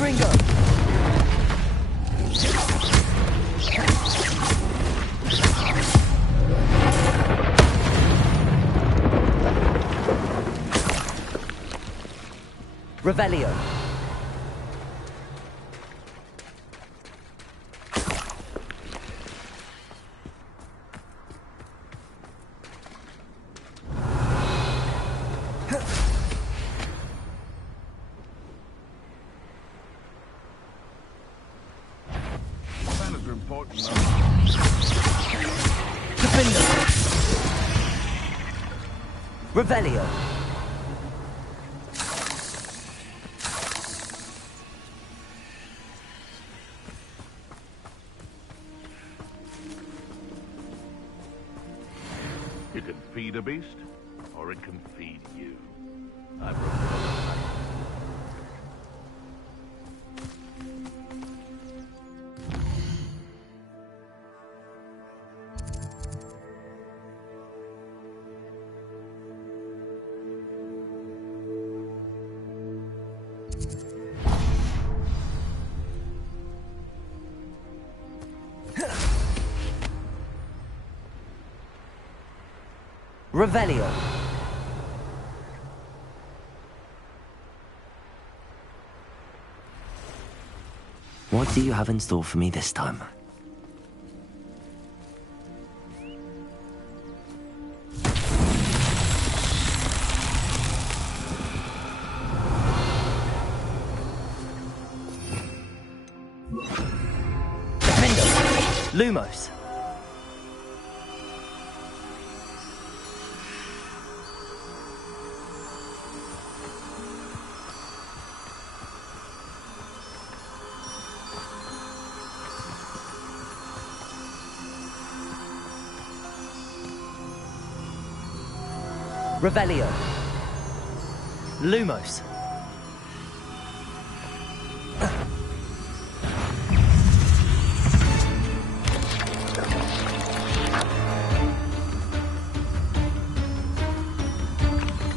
Confringo! Revelio. Manners are important, though. Defendo. Revelio. You can feed a beast, or it can feed you. I've Revelio. What do you have in store for me this time? Defendo. Lumos. Revelio. Lumos.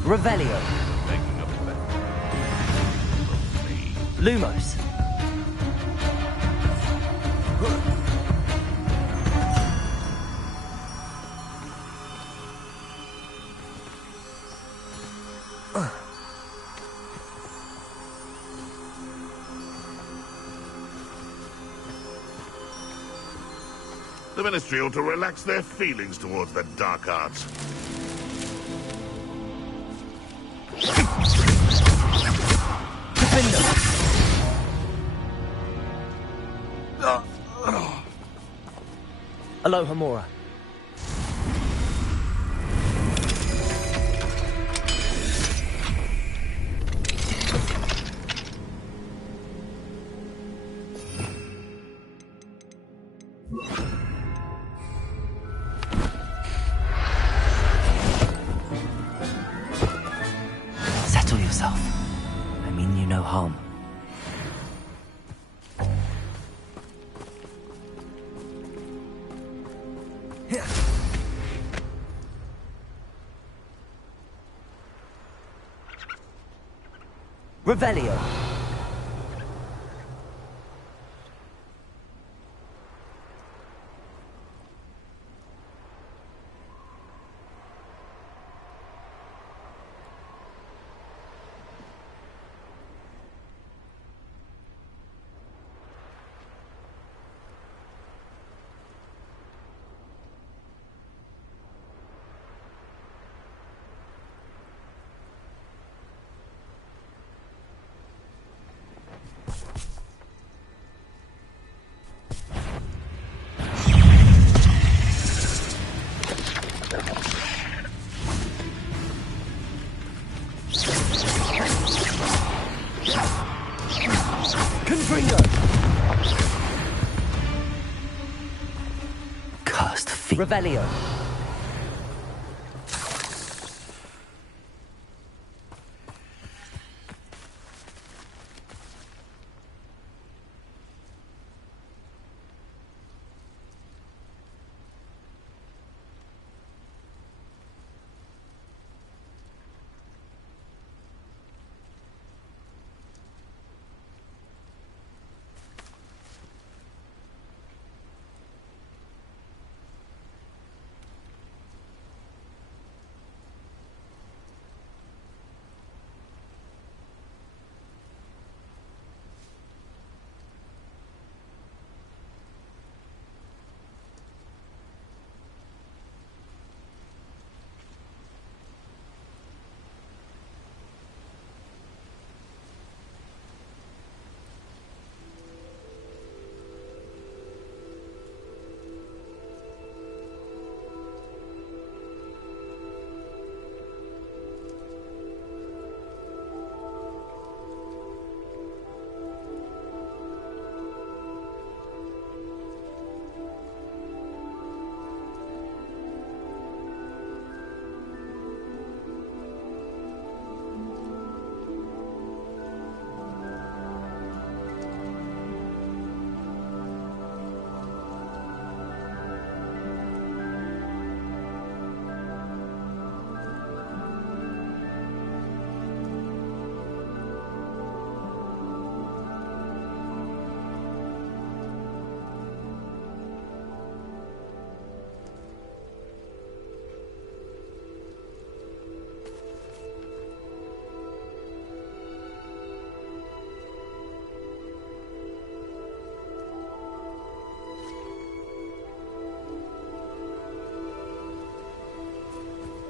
Revelio. making up for that. From me. Lumos. The Ministry ought to relax their feelings towards the dark arts. Defendo. Alohomora. Settle yourself. I mean you no harm. Revelio. Confringo. Cursed feet. Revelio.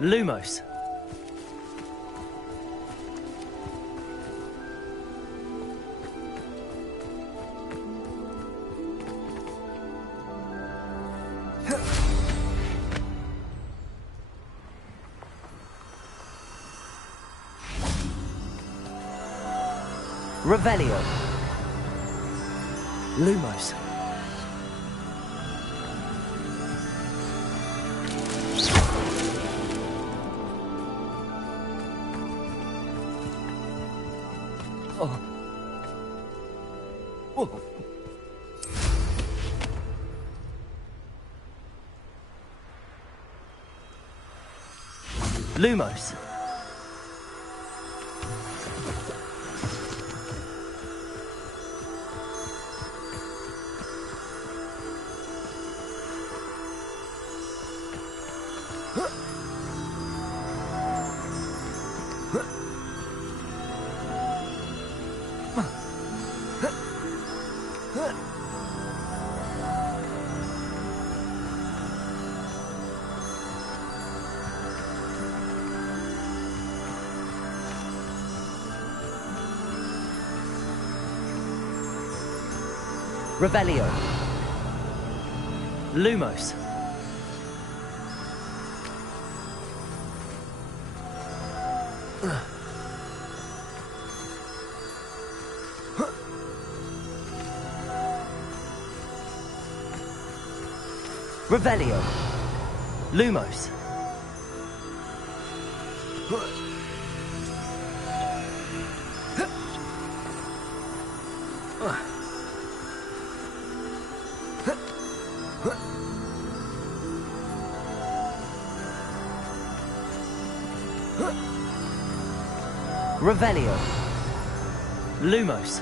Lumos. Revelio. Lumos. Oh. Whoa. Lumos. Revelio. Lumos. Revelio. Lumos. Revelio. Lumos.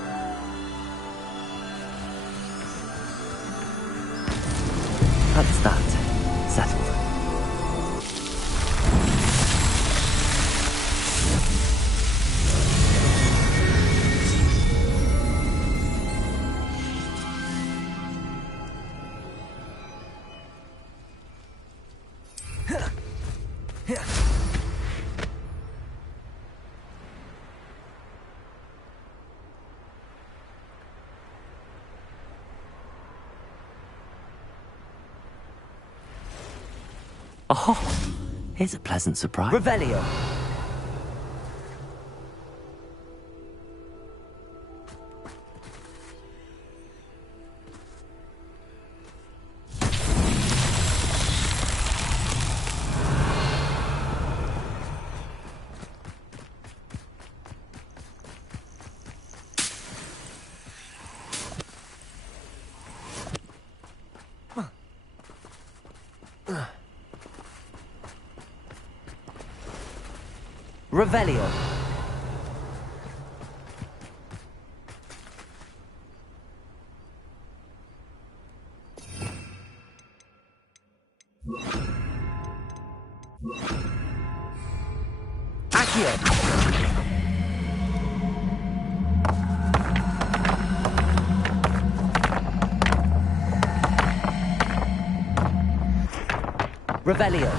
That's that. Settled. Oh, here's a pleasant surprise. Revelio. Revelio. Accio. Revelio.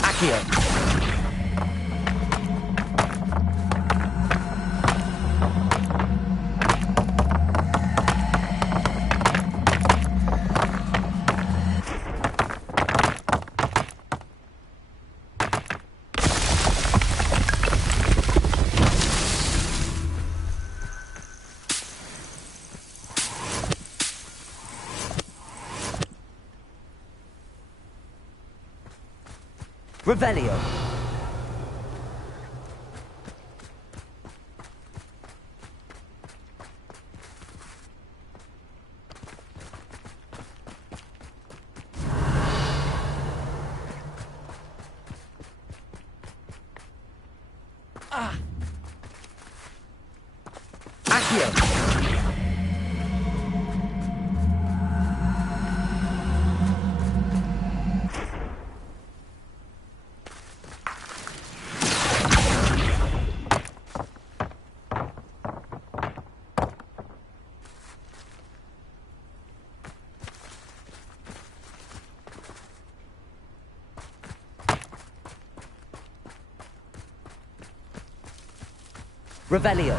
Accio. Revelio. Accio. Revelio.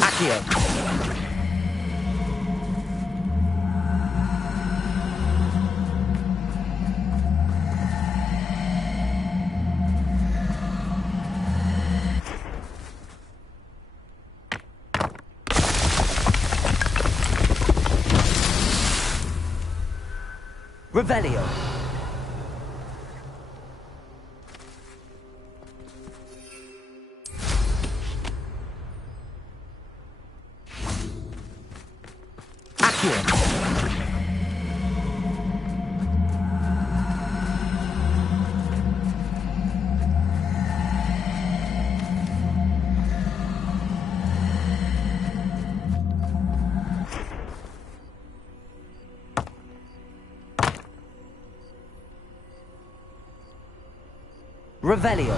Accio. Revelio. Accio. Revelio.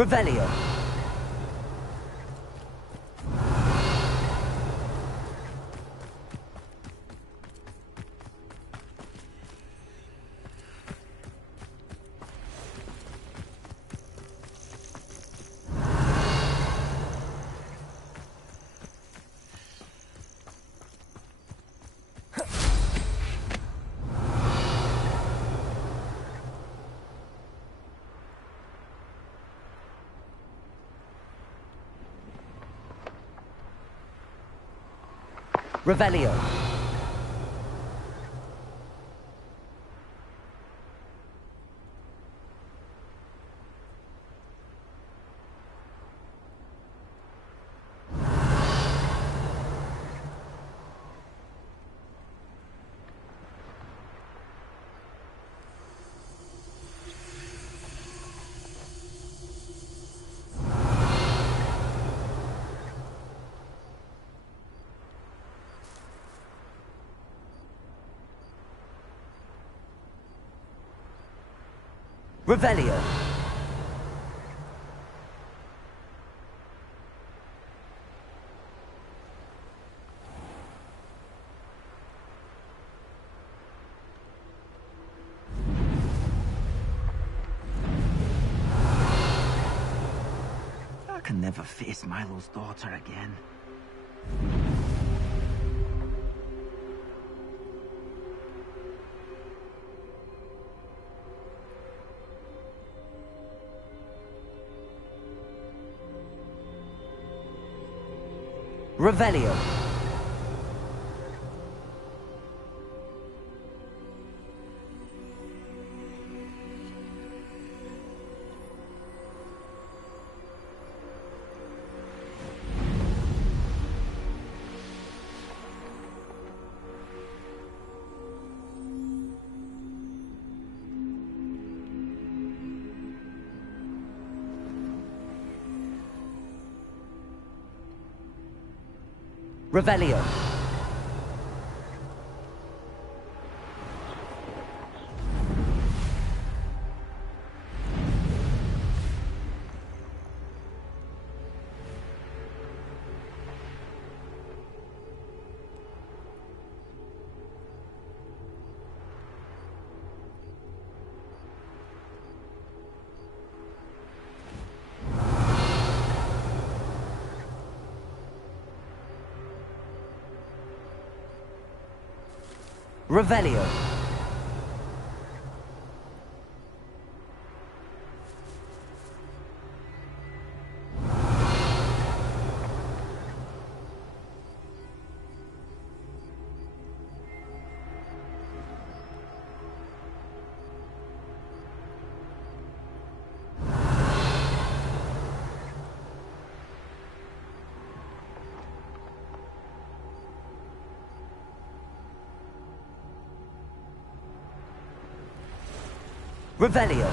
Revelio. Revelio. Revelio. I can never face Milo's daughter again. Revelio. Revelio. Revelio. Revelio.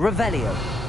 Revelio.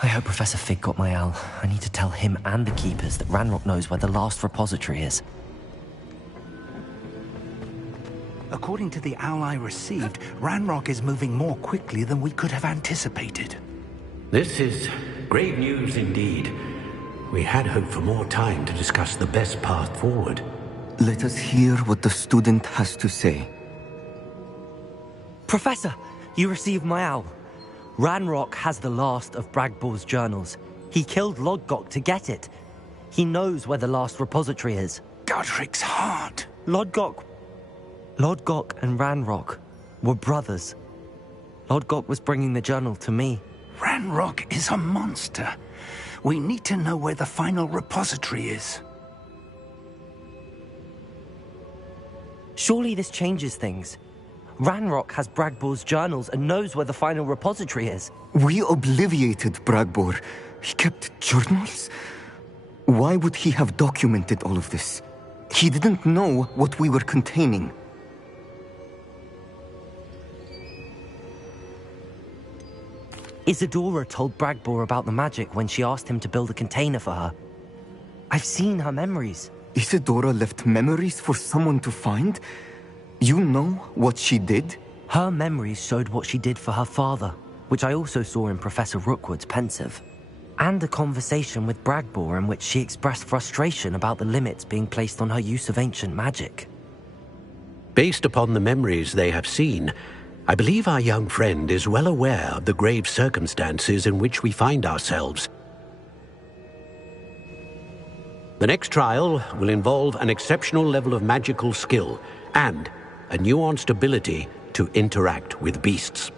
I hope Professor Fig got my owl. I need to tell him and the Keepers that Ranrock knows where the last repository is. According to the owl I received, Ranrock is moving more quickly than we could have anticipated. This is grave news indeed. We had hoped for more time to discuss the best path forward. Let us hear what the student has to say. Professor, you received my owl. Ranrock has the last of Bragbor's journals. He killed Lodgok to get it. He knows where the last repository is. Godric's heart. Lodgok and Ranrock were brothers. Lodgok was bringing the journal to me. Ranrock is a monster. We need to know where the final repository is. Surely this changes things. Ranrock has Bragbor's journals and knows where the final repository is. We obliviated Bragbor. He kept journals? Why would he have documented all of this? He didn't know what we were containing. Isadora told Bragbor about the magic when she asked him to build a container for her. I've seen her memories. Isadora left memories for someone to find? You know what she did? Her memories showed what she did for her father, which I also saw in Professor Rookwood's pensive. And a conversation with Bragbor in which she expressed frustration about the limits being placed on her use of ancient magic. Based upon the memories they have seen, I believe our young friend is well aware of the grave circumstances in which we find ourselves. The next trial will involve an exceptional level of magical skill and a nuanced ability to interact with beasts.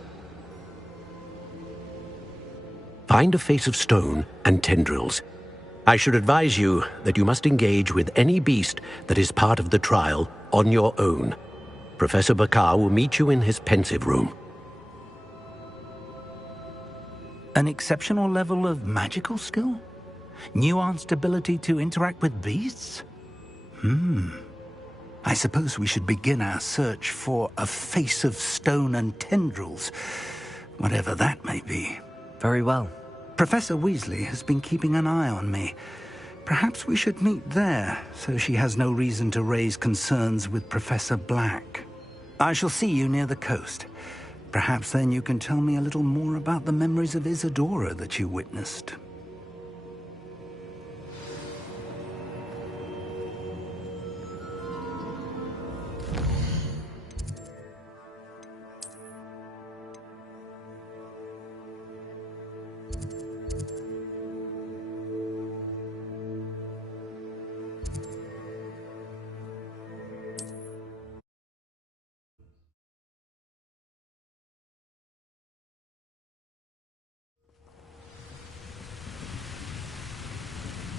find a face of stone and tendrils. I should advise you that you must engage with any beast that is part of the trial on your own. Professor Bakar will meet you in his pensive room. An exceptional level of magical skill? Nuanced ability to interact with beasts? I suppose we should begin our search for a face of stone and tendrils, whatever that may be. Very well. Professor Weasley has been keeping an eye on me. Perhaps we should meet there, so she has no reason to raise concerns with Professor Black. I shall see you near the coast. Perhaps then you can tell me a little more about the memories of Isadora that you witnessed.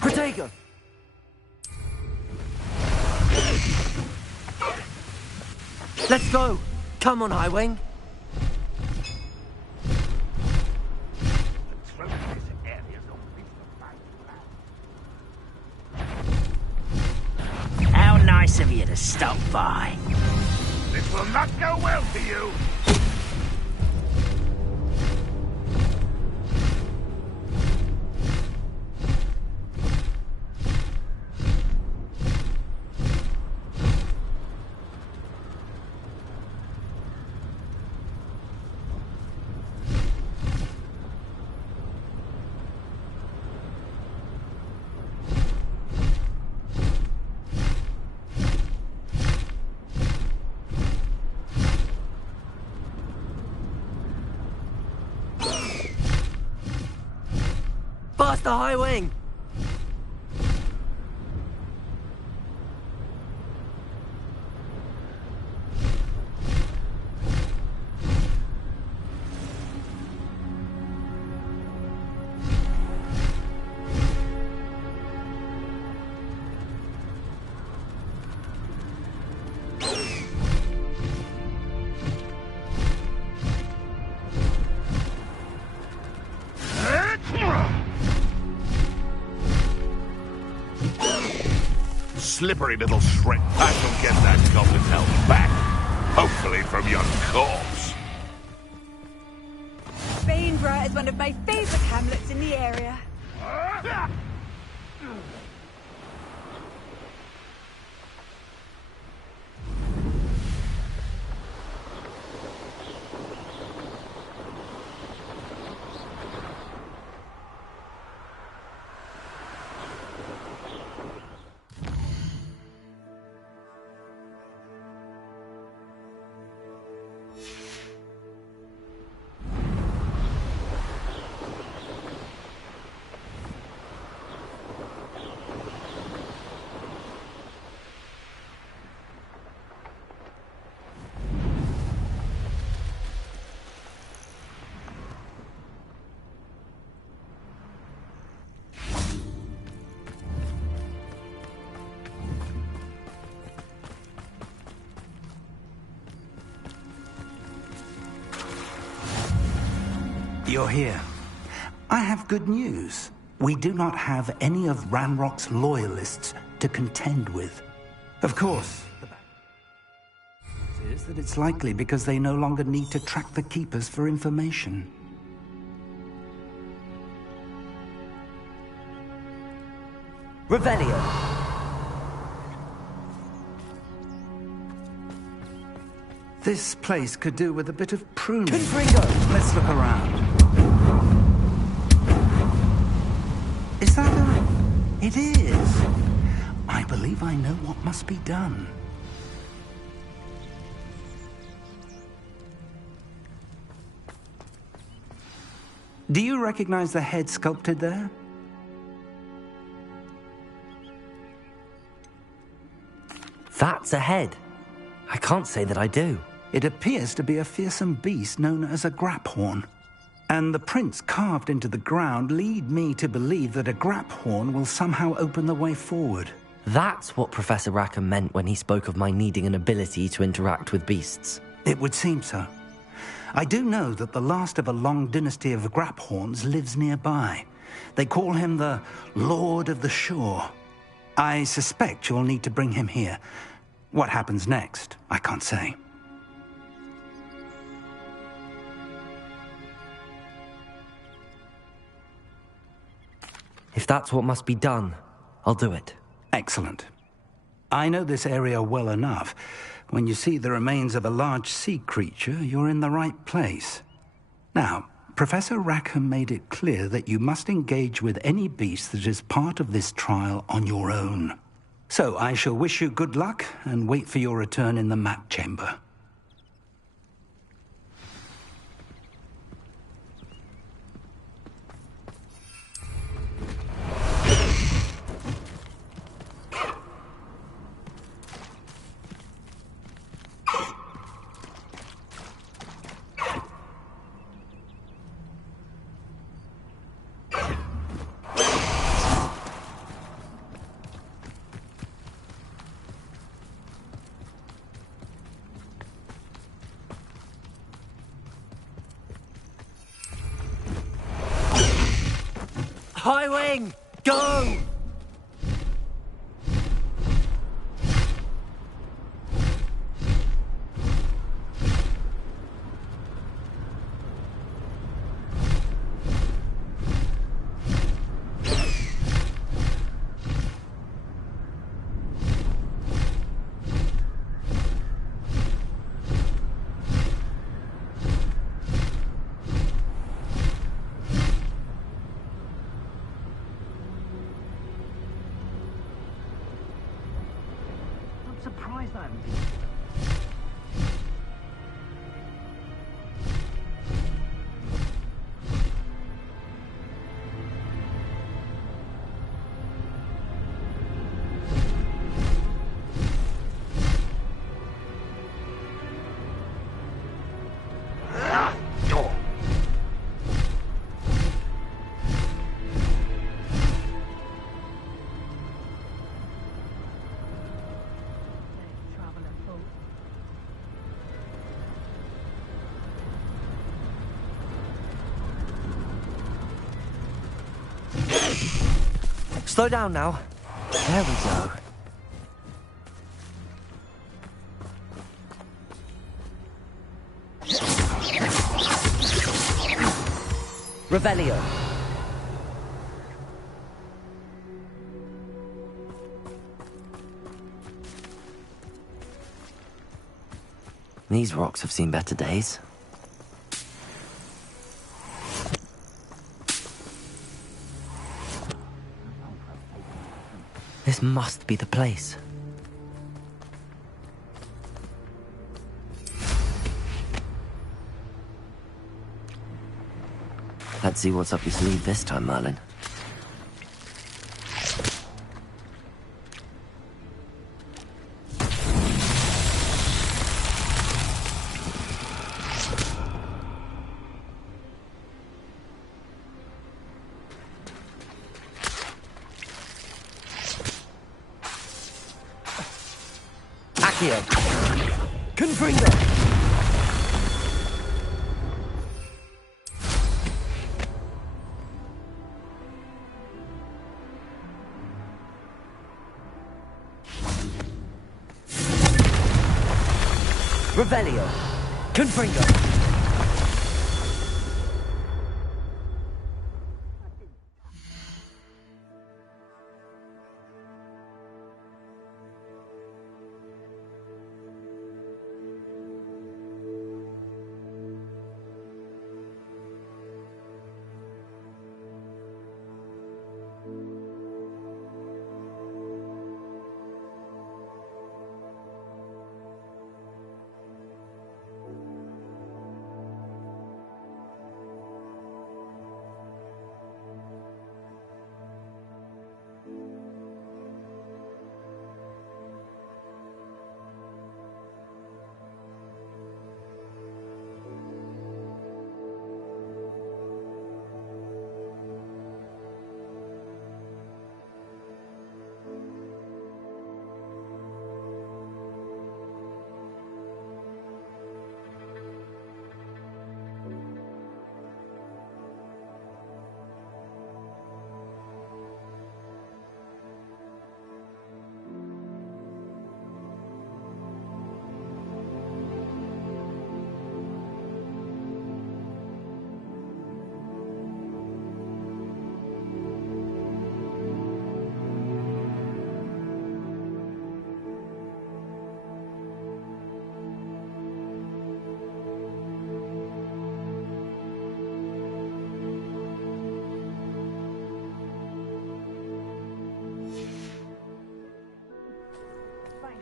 Protego! Let's go! Come on, Highwing! How nice of you to stop by. This will not go well for you. Faster, Highwing! Slippery little shrimp. I shall get that goblin's health back. Hopefully from your corpse. Bainborough is one of my favourite hamlets in the area. You're here. I have good news. We do not have any of Ranrock's loyalists to contend with. Of course, the bad news is that it's likely because they no longer need to track the Keepers for information. Revelio. This place could do with a bit of pruning. Confringo. Let's look around. Is that a... It is. I believe I know what must be done. Do you recognize the head sculpted there? That's a head. I can't say that I do. It appears to be a fearsome beast known as a graphorn. And the prints carved into the ground lead me to believe that a Graphorn will somehow open the way forward. That's what Professor Rackham meant when he spoke of my needing an ability to interact with beasts. It would seem so. I do know that the last of a long dynasty of Graphorns lives nearby. They call him the Lord of the Shore. I suspect you'll need to bring him here. What happens next, I can't say. If that's what must be done, I'll do it. Excellent. I know this area well enough. When you see the remains of a large sea creature, you're in the right place. Now, Professor Rackham made it clear that you must engage with any beast that is part of this trial on your own. So I shall wish you good luck and wait for your return in the map chamber. High Wing! Go! Surprised I haven't been. Slow down now. There we go. Revelio. These rocks have seen better days. This must be the place. Let's see what's up your sleeve this time, Merlin. Confringo! Revelio! Confringo!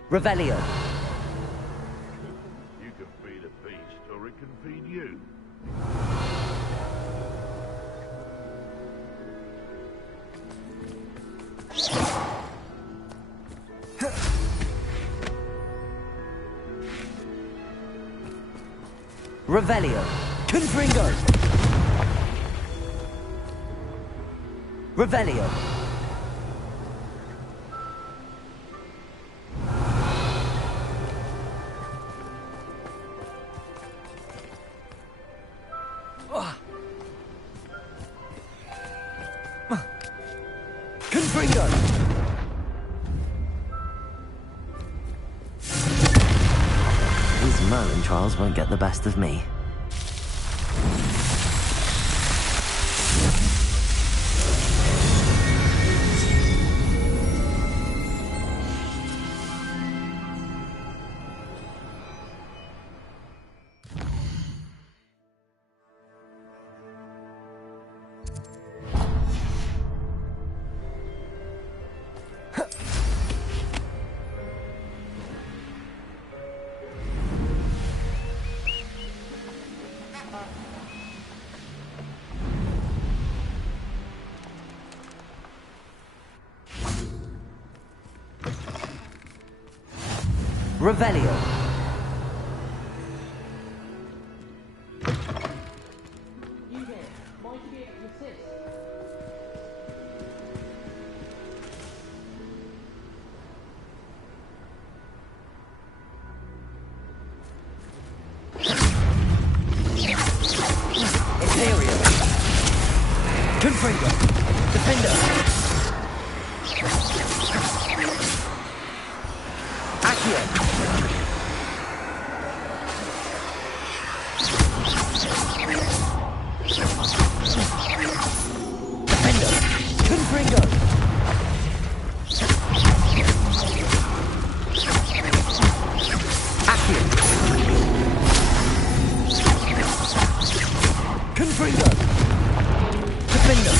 Revelio. You can feed a beast, or it can feed you. Revelio. Confringo. Revelio. Confringo. These Merlin trials won't get the best of me. Revelio. Ethereal. Confringo. Defender. Accio. Defender. Confringo. Accio. Confringo. Defender.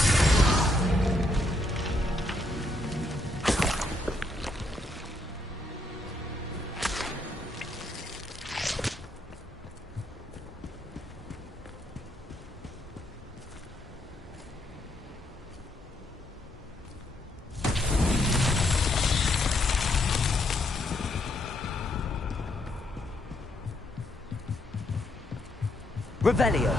Revelio.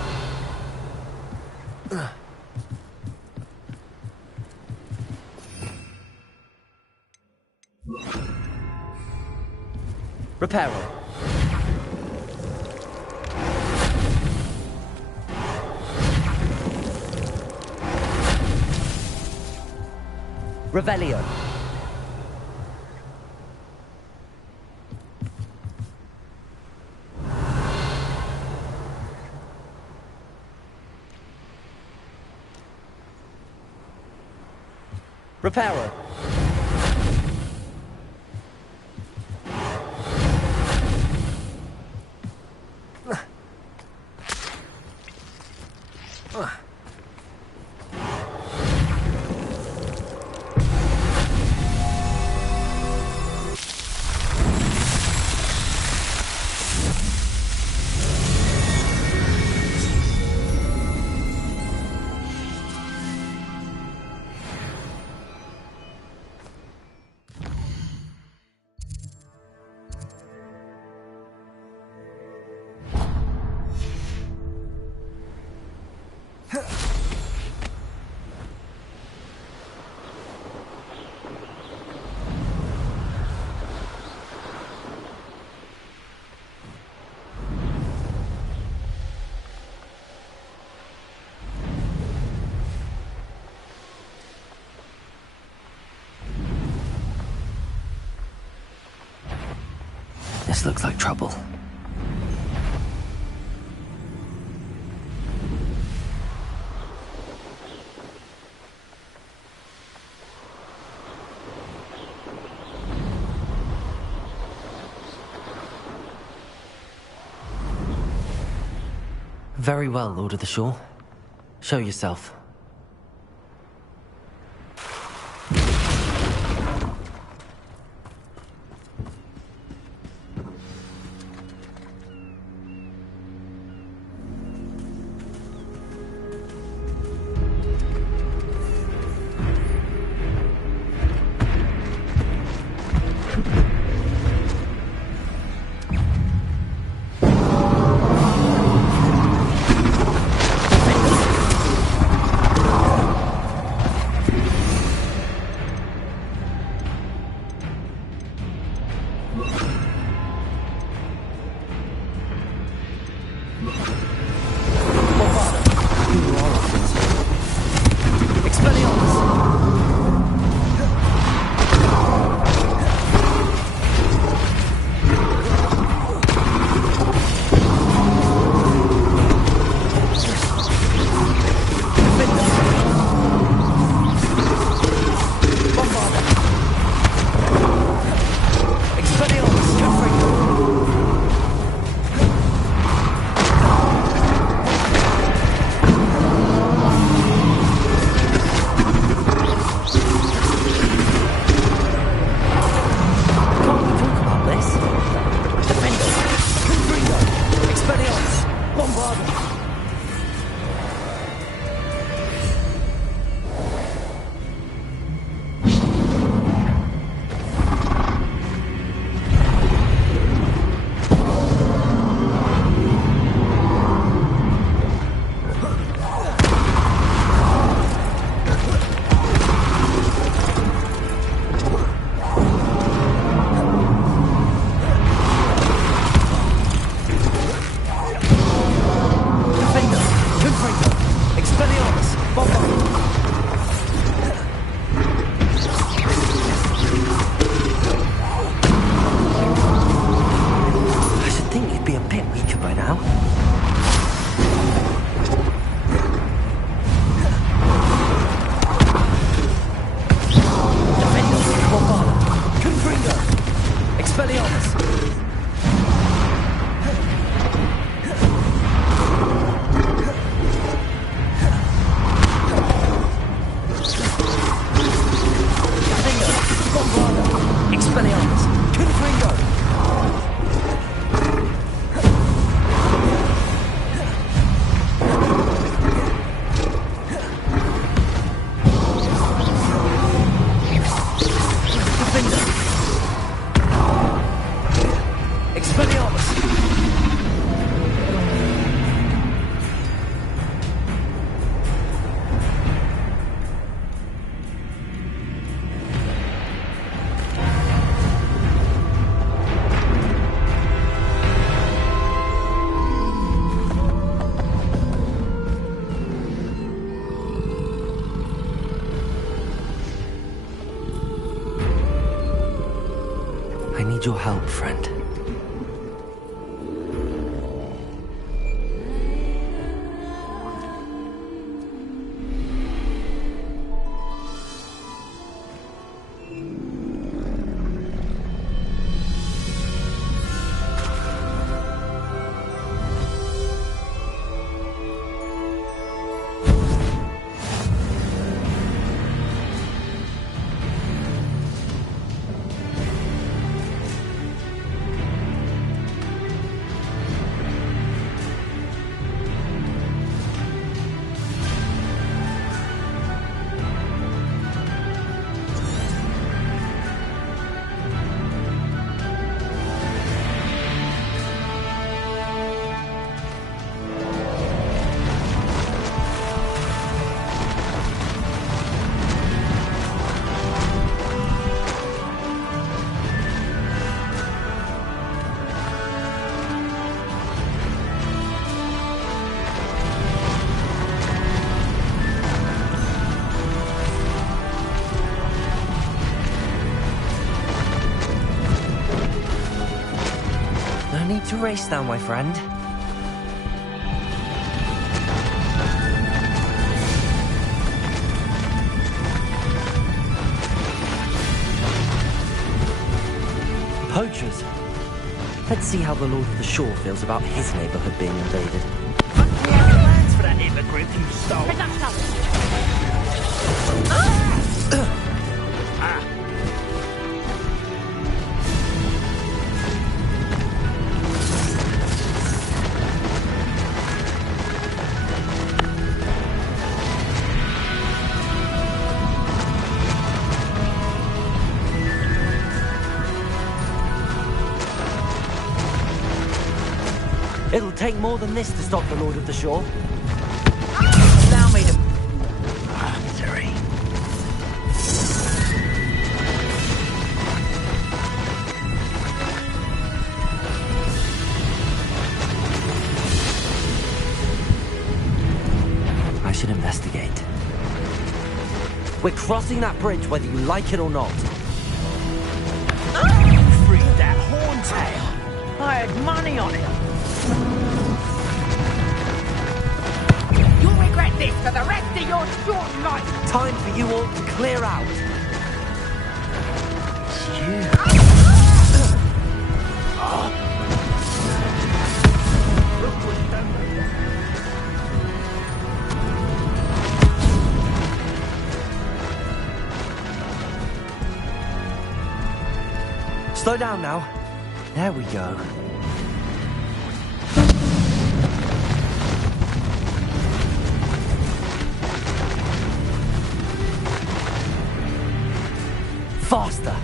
Reparo. Revelio. Reparo. This looks like trouble. Very well, Lord of the Shore. Show yourself. I need your help, friend. No need to race now, my friend. Poachers. Let's see how the Lord of the Shore feels about his neighborhood being invaded. Plans for that immigrant you stole. It'll take more than this to stop the Lord of the Shore. Allow me to... Sorry. I should investigate. We're crossing that bridge whether you like it or not. Freed that horntail. I had money on it. You'll regret this for the rest of your short life! Time for you all to clear out. Slow down now. There we go. Faster!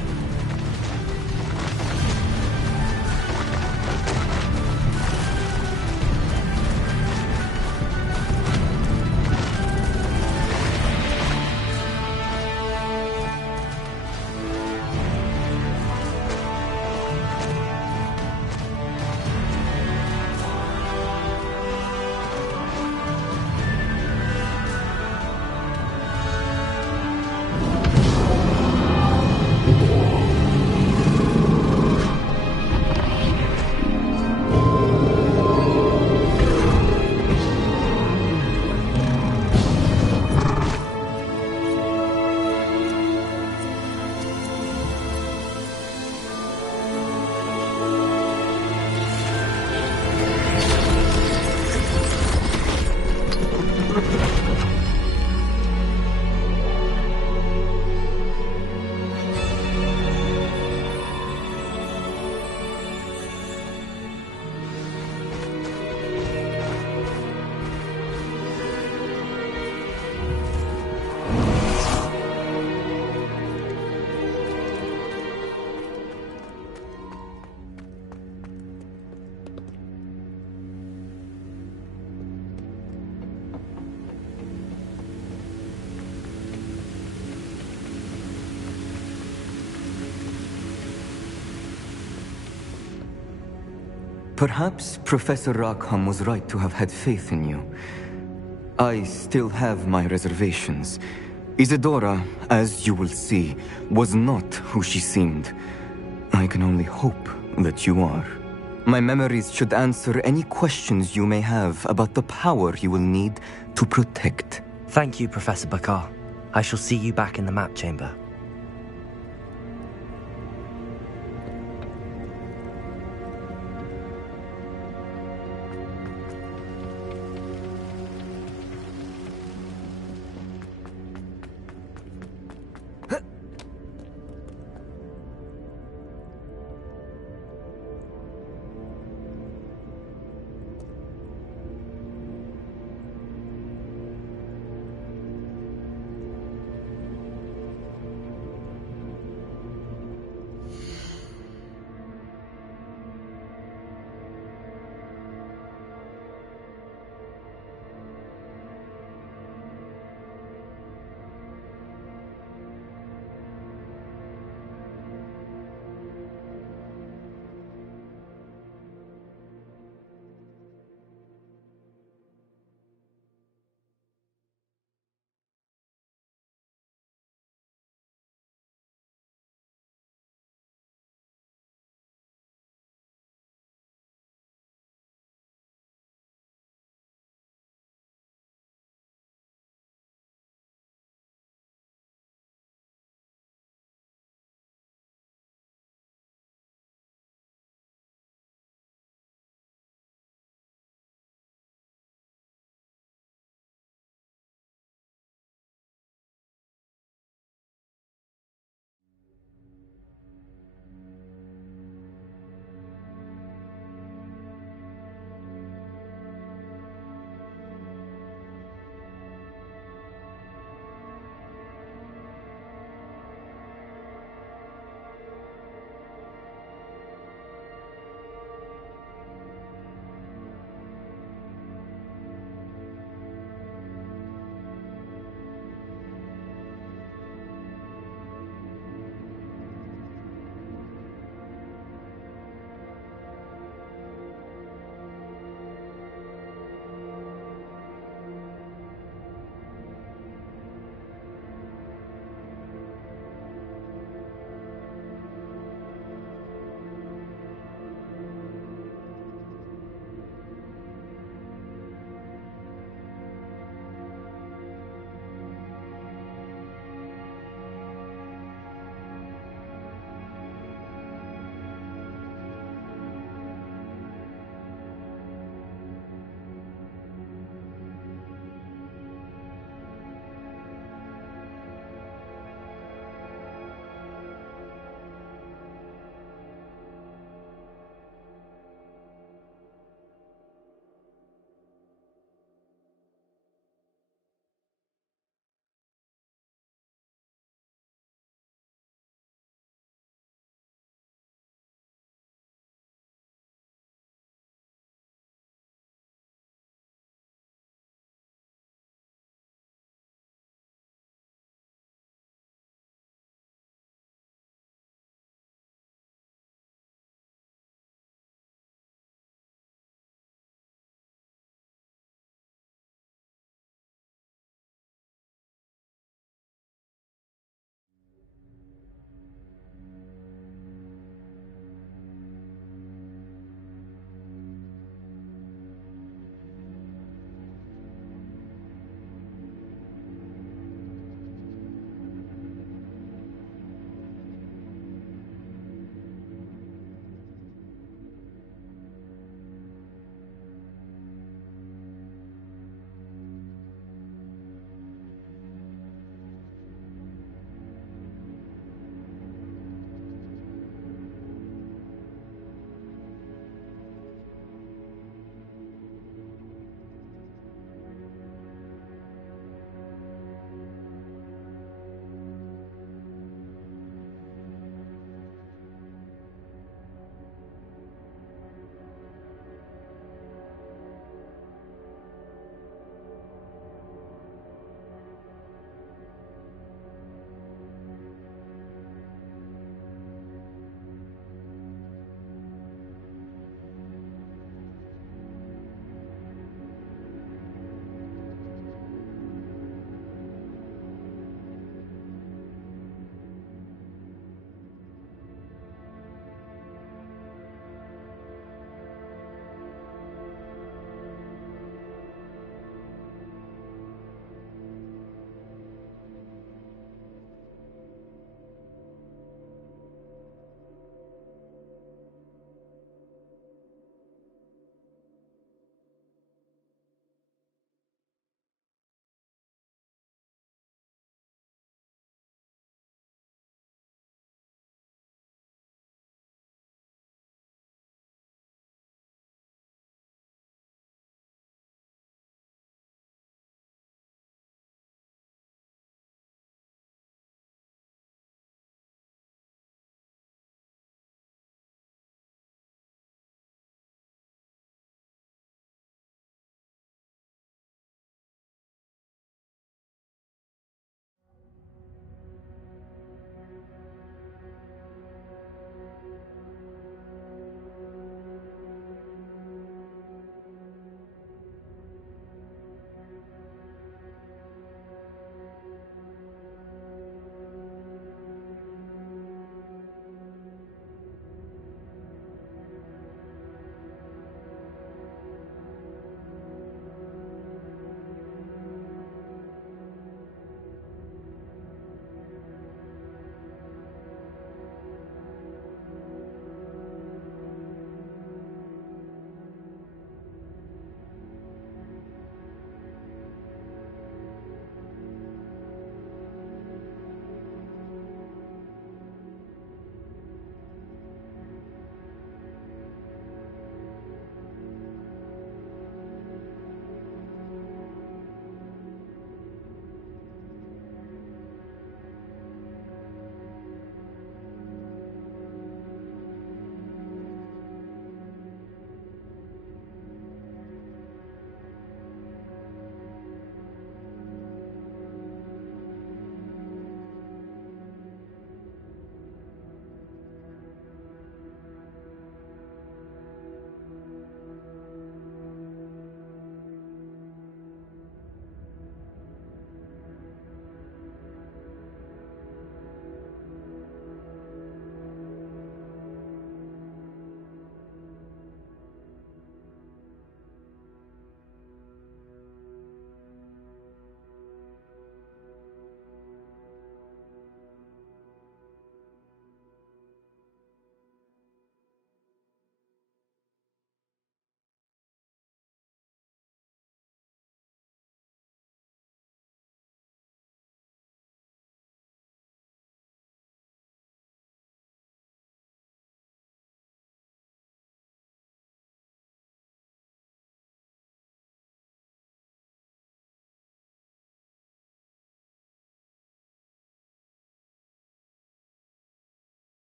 Perhaps Professor Rackham was right to have had faith in you. I still have my reservations. Isadora, as you will see, was not who she seemed. I I can only hope that you are. My memories should answer any questions you may have about the power you will need to protect. Thank you, Professor Bakar. I shall see you back in the map chamber.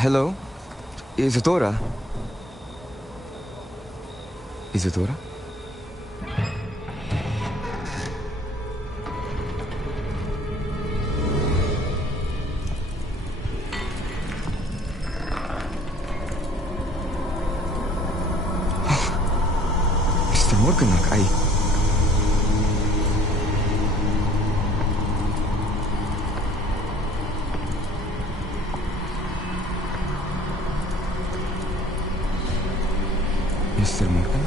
Hello? Isadora? Isadora? Mr. Morganach, Mr. Morgan?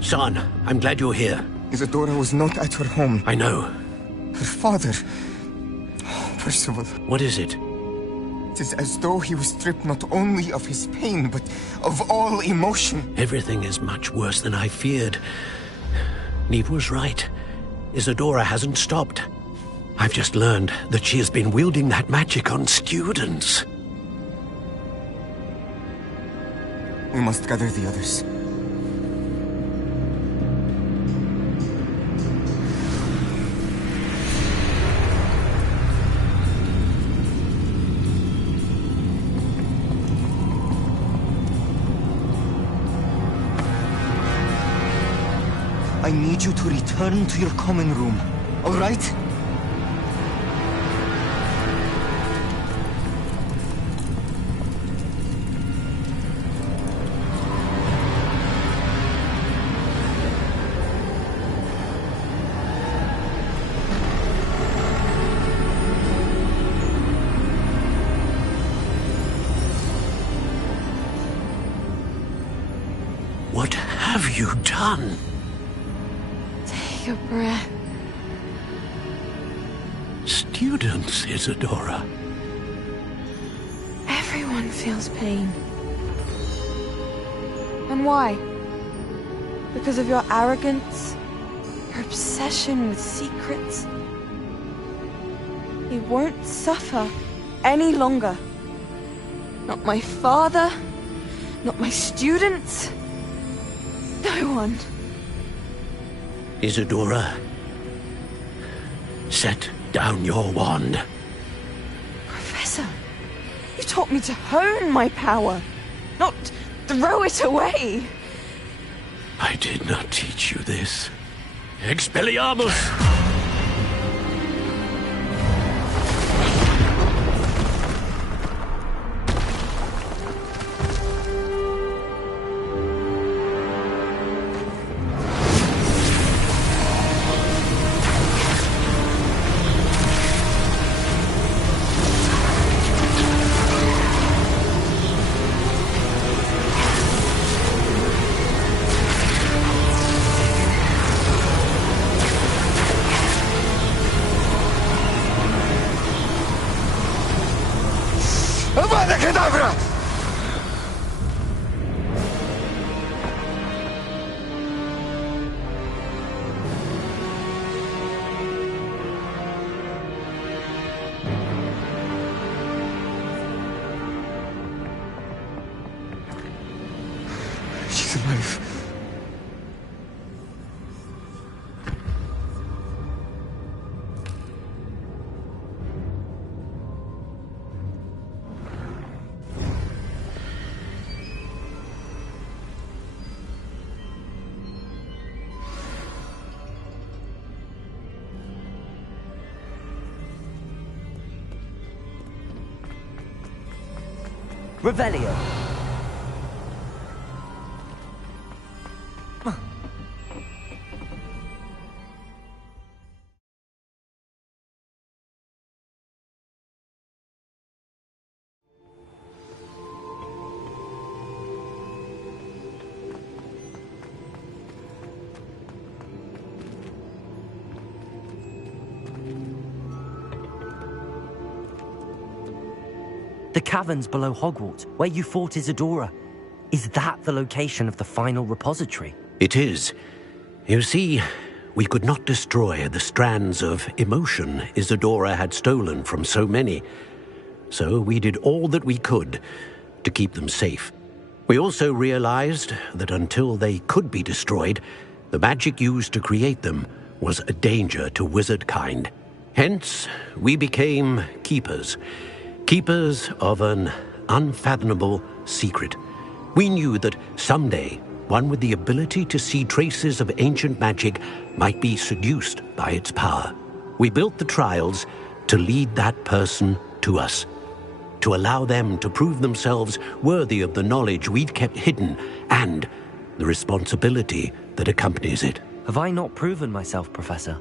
Son, I'm glad you're here. Isadora was not at her home. I know. Her father... Oh, Percival. What is it? It is as though he was stripped not only of his pain, but of all emotion. Everything is much worse than I feared. Neve was right. Isadora hasn't stopped. I've just learned that she has been wielding that magic on students. We must gather the others. I need you to return to your common room, all right? What have you done? Take a breath. Students, Isadora. Everyone feels pain. And why? Because of your arrogance? Your obsession with secrets? He won't suffer any longer. Not my father, not my students, no one. Isadora, set down your wand. Professor, you taught me to hone my power, not throw it away. I did not teach you this. Expelliarmus! Avada Kedavra! She's alive. Revelio. The caverns below Hogwarts, where you fought Isadora. Is that the location of the final repository? It is. You see, we could not destroy the strands of emotion Isadora had stolen from so many. So we did all that we could to keep them safe. We also realized that until they could be destroyed, the magic used to create them was a danger to wizard kind. Hence, we became keepers. Keepers of an unfathomable secret. We knew that someday, one with the ability to see traces of ancient magic might be seduced by its power. We built the trials to lead that person to us, to allow them to prove themselves worthy of the knowledge we'd kept hidden and the responsibility that accompanies it. Have I not proven myself, Professor?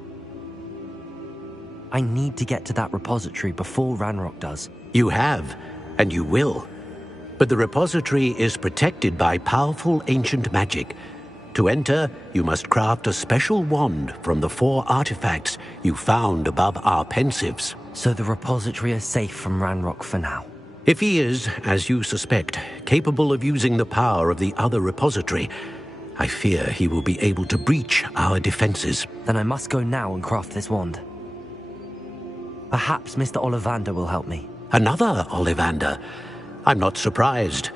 I need to get to that repository before Ranrock does. You have, and you will. But the repository is protected by powerful ancient magic. To enter, you must craft a special wand from the 4 artifacts you found above our pensives. So the repository is safe from Ranrock for now. If he is, as you suspect, capable of using the power of the other repository, I fear he will be able to breach our defenses. Then I must go now and craft this wand. Perhaps Mr. Ollivander will help me. Another Ollivander? I'm not surprised.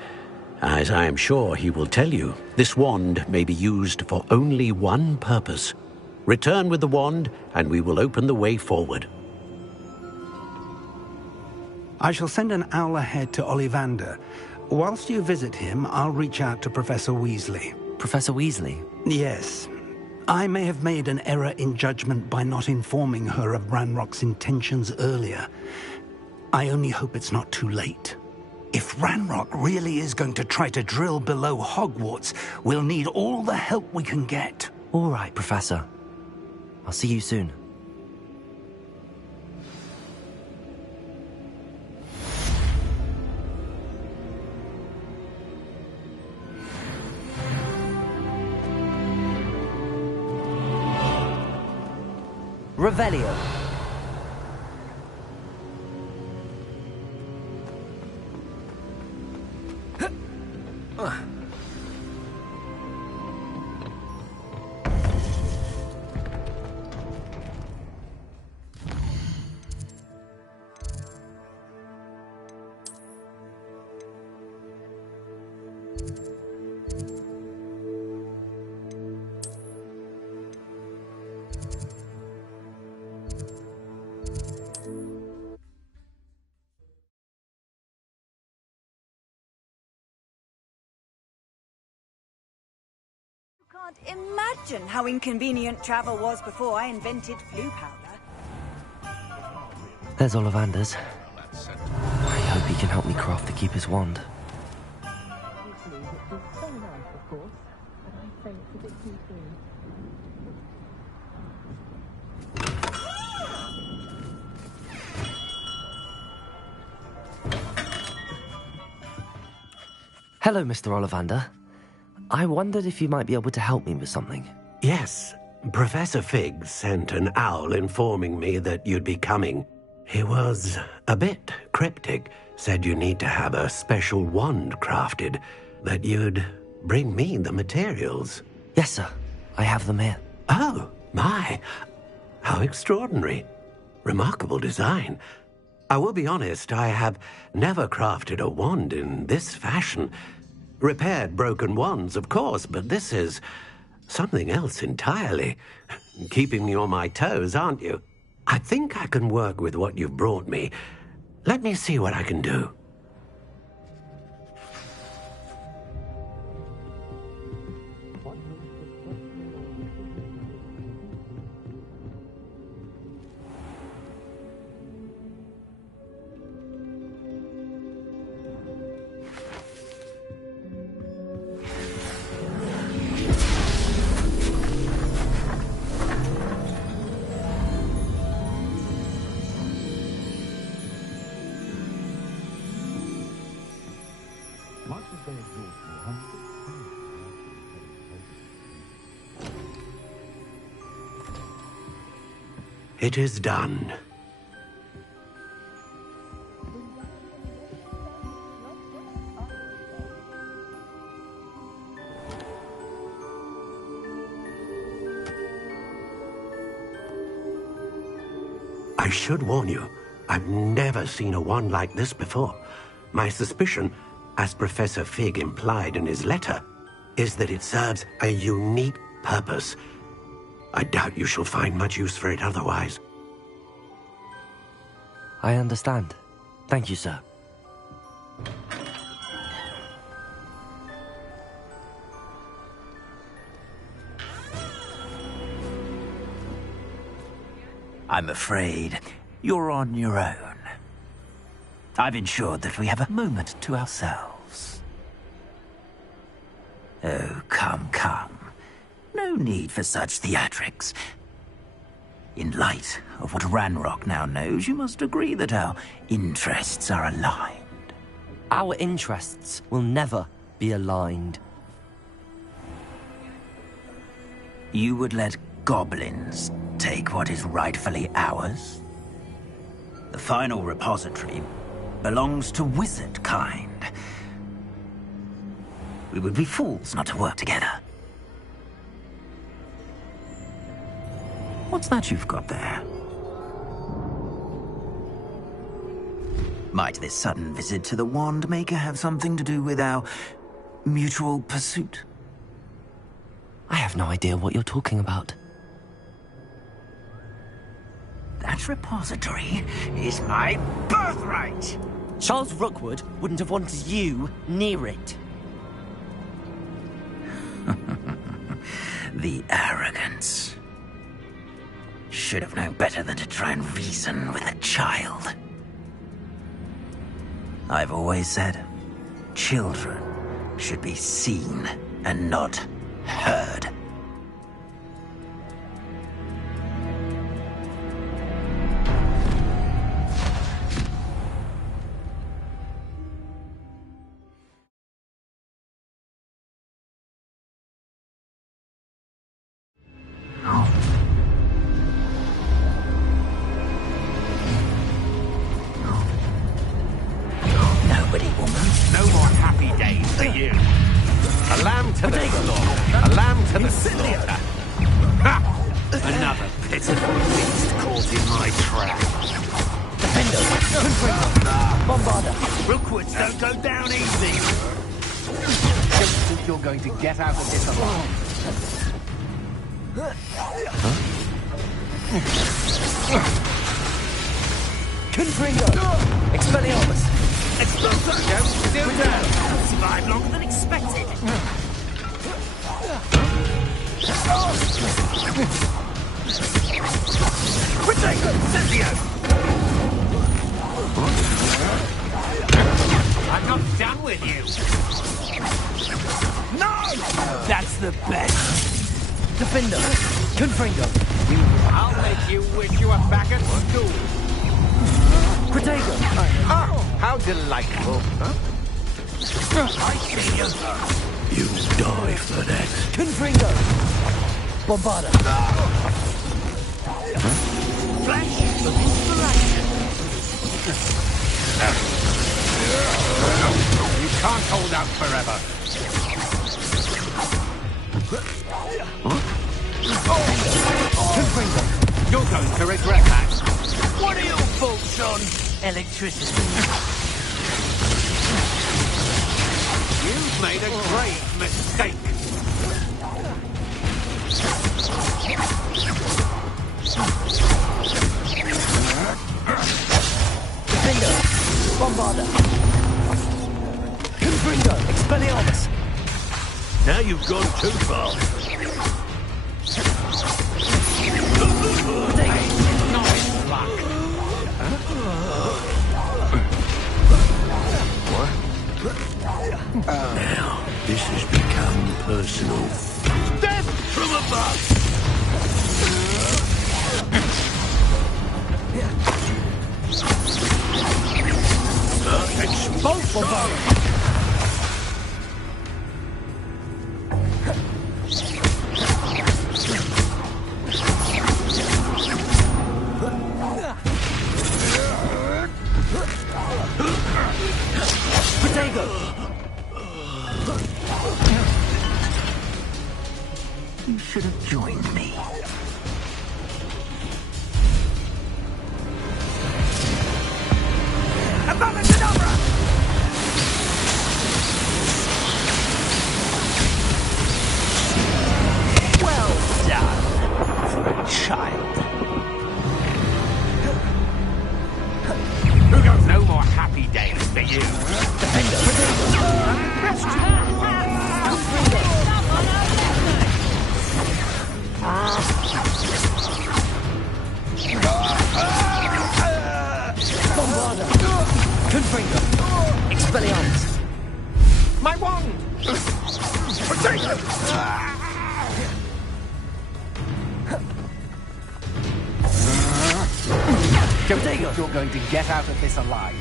As I am sure he will tell you, this wand may be used for only one purpose. Return with the wand, and we will open the way forward. I shall send an owl ahead to Ollivander. Whilst you visit him, I'll reach out to Professor Weasley. Professor Weasley? Yes. I may have made an error in judgment by not informing her of Ranrock's intentions earlier. I only hope it's not too late. If Ranrock really is going to try to drill below Hogwarts, we'll need all the help we can get. All right, Professor. I'll see you soon. Revelio. Can't imagine how inconvenient travel was before I invented flu powder. There's Ollivander's. I hope he can help me craft the Keeper's wand. Hello, Mr. Ollivander. I wondered if you might be able to help me with something. Yes, Professor Fig sent an owl informing me that you'd be coming. He was a bit cryptic, said you need to have a special wand crafted, that you'd bring me the materials. Yes, sir. I have them here. Oh, my. How extraordinary. Remarkable design. I will be honest, I have never crafted a wand in this fashion. Repaired broken wands, of course, but this is something else entirely. Keeping me on my toes, aren't you? I think I can work with what you've brought me. Let me see what I can do. It is done. I should warn you, I've never seen a wand like this before. My suspicion, as Professor Fig implied in his letter, is that it serves a unique purpose. I doubt you shall find much use for it otherwise. I understand. Thank you, sir. I'm afraid you're on your own. I've ensured that we have a moment to ourselves. Oh, come, come. No need for such theatrics. In light of what Ranrock now knows, you must agree that our interests are aligned. Our interests will never be aligned. You would let goblins take what is rightfully ours? The final repository belongs to wizard kind. We would be fools not to work together. What's that you've got there? Might this sudden visit to the Wand Maker have something to do with our mutual pursuit? I have no idea what you're talking about. That repository is my birthright! Charles Rookwood wouldn't have wanted you near it. The arrogance. Should have known better than to try and reason with a child. I've always said, children should be seen and not heard. Another pitiful beast caught in my trap. Defender! Bombarder! Rookwoods don't go down easy. Don't think you're going to get out of this alive. Confringo! Expelliarmus! Expulso! Still down. Survived longer than expected. Protego! Incendio! I'm not done with you! No! That's the best! Defender! Confringo! I'll make you wish you were back at school! Protego! Ah, how delightful! Huh? I see you! You die for that. Confringo! Bombarder! Flash of inspiration! You can't hold out forever! Confringo! You're going to regret that! What are your faults on electricity? You've made a grave mistake! Defender! Bombarder! Confringo! Expelliarmus! Now you've gone too far. Now, this has become personal. Death from above! Expulsion! Protego! You should have joined me. you. Bombarda! Confringo! Expelliarmus! My wand! Potato! Potato! You're going to get out of this alive.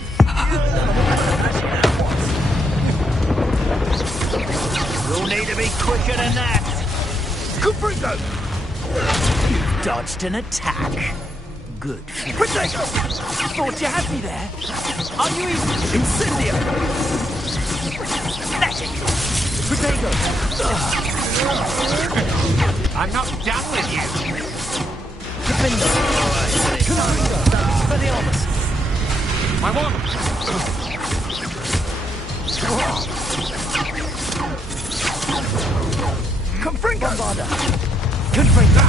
You'll need to be quicker than that. Confringo! You dodged an attack. Good. Potato! Thought you had me there. Are you even... Incendio! Potato! I'm not done with you. Defendo! Confringo! Expelliarmus! My wand! Confringo! Bombarda! Confringo!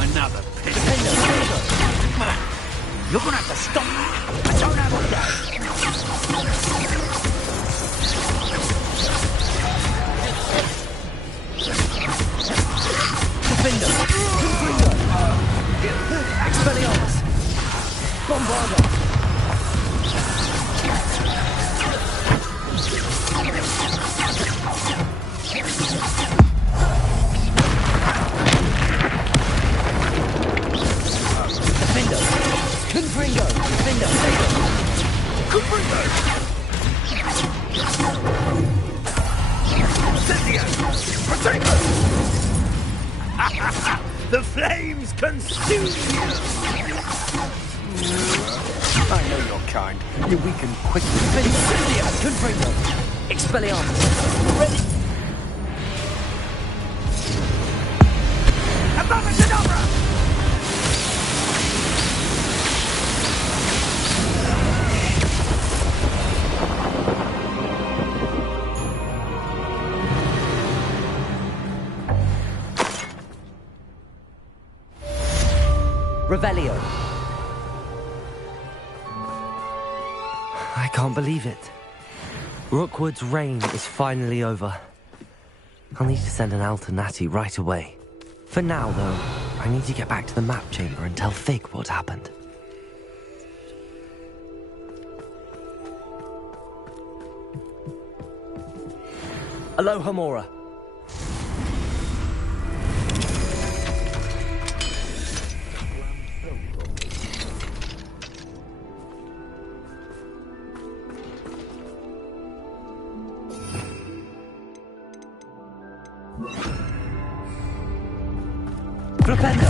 Another pit. Defendo! You're gonna have to stop that. I don't have all day. Defendo! Confringo! Expelliarmus! Bombarda! Defendo! Confringo! Defendo! Confringo! Incendio! Potato! The flames consume you! I know your kind. You weaken quickly. Incendio! Confringo! Expelliarmus! Ready! Above Revelio! I can't believe it. Rookwood's reign is finally over. I'll need to send an Alternati right away. For now, though, I need to get back to the map chamber and tell Fig what happened. Aloha Mora! Flipendo!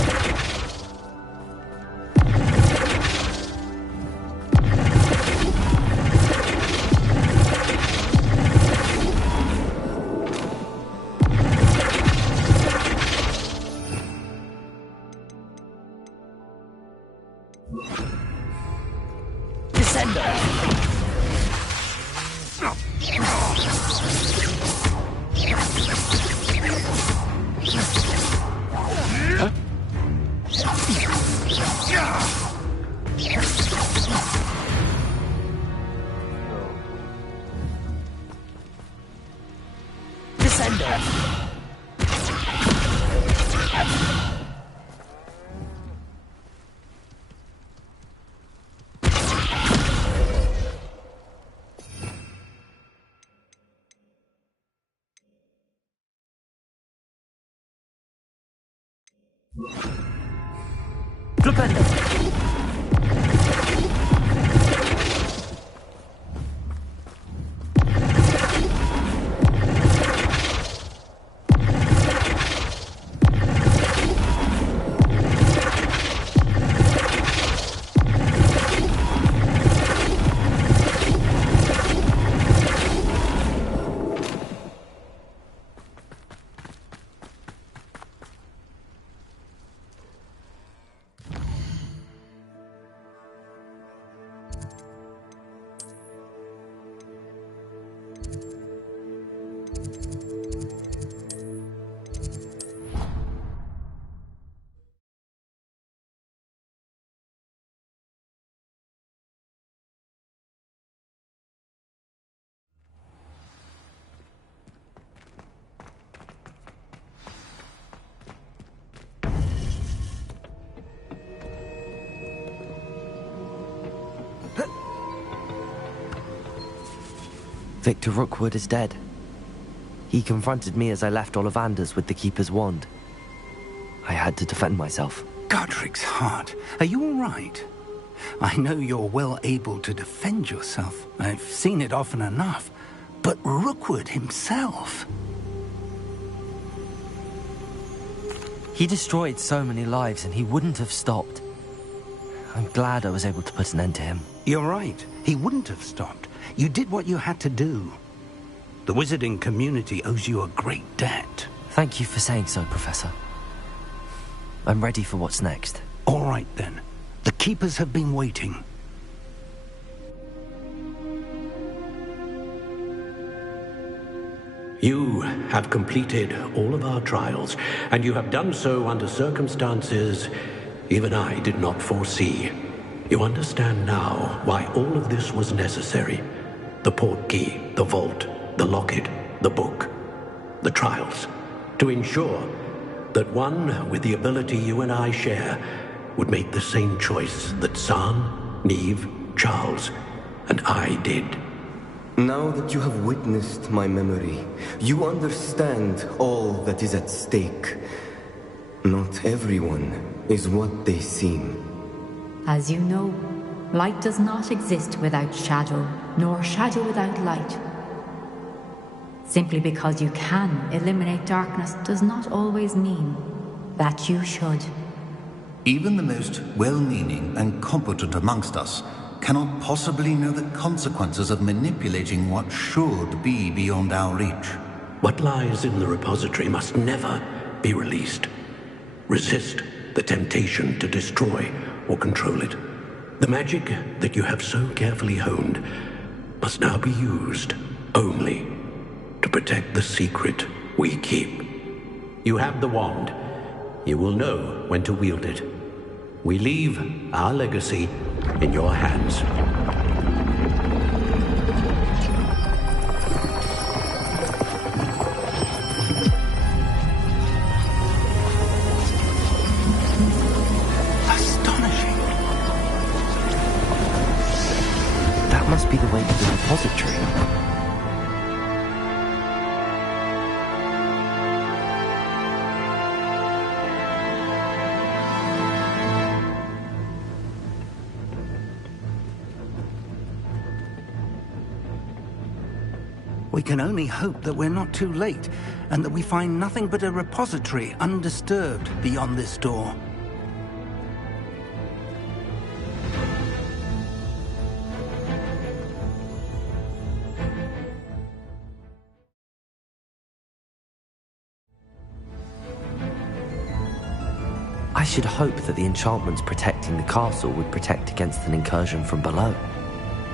Descendo! Flipendo! Victor Rookwood is dead. He confronted me as I left Ollivander's with the Keeper's wand. I had to defend myself. Godric's heart, are you all right? I know you're well able to defend yourself. I've seen it often enough. But Rookwood himself... He destroyed so many lives and he wouldn't have stopped. I'm glad I was able to put an end to him. You're right. He wouldn't have stopped. You did what you had to do. The wizarding community owes you a great debt. Thank you for saying so, Professor. I'm ready for what's next. All right, then. The Keepers have been waiting. You have completed all of our trials, and you have done so under circumstances even I did not foresee. You understand now why all of this was necessary. The portkey, the vault, the locket, the book, the trials. To ensure that one with the ability you and I share would make the same choice that San, Neve, Charles, and I did. Now that you have witnessed my memory, you understand all that is at stake. Not everyone is what they seem. As you know, light does not exist without shadow, nor shadow without light. Simply because you can eliminate darkness does not always mean that you should. Even the most well-meaning and competent amongst us cannot possibly know the consequences of manipulating what should be beyond our reach. What lies in the repository must never be released. Resist the temptation to destroy or control it. The magic that you have so carefully honed must now be used only to protect the secret we keep. You have the wand. You will know when to wield it. We leave our legacy in your hands. Astonishing. That must be the way to the repository. We can only hope that we're not too late, and that we find nothing but a repository undisturbed beyond this door. I should hope that the enchantments protecting the castle would protect against an incursion from below.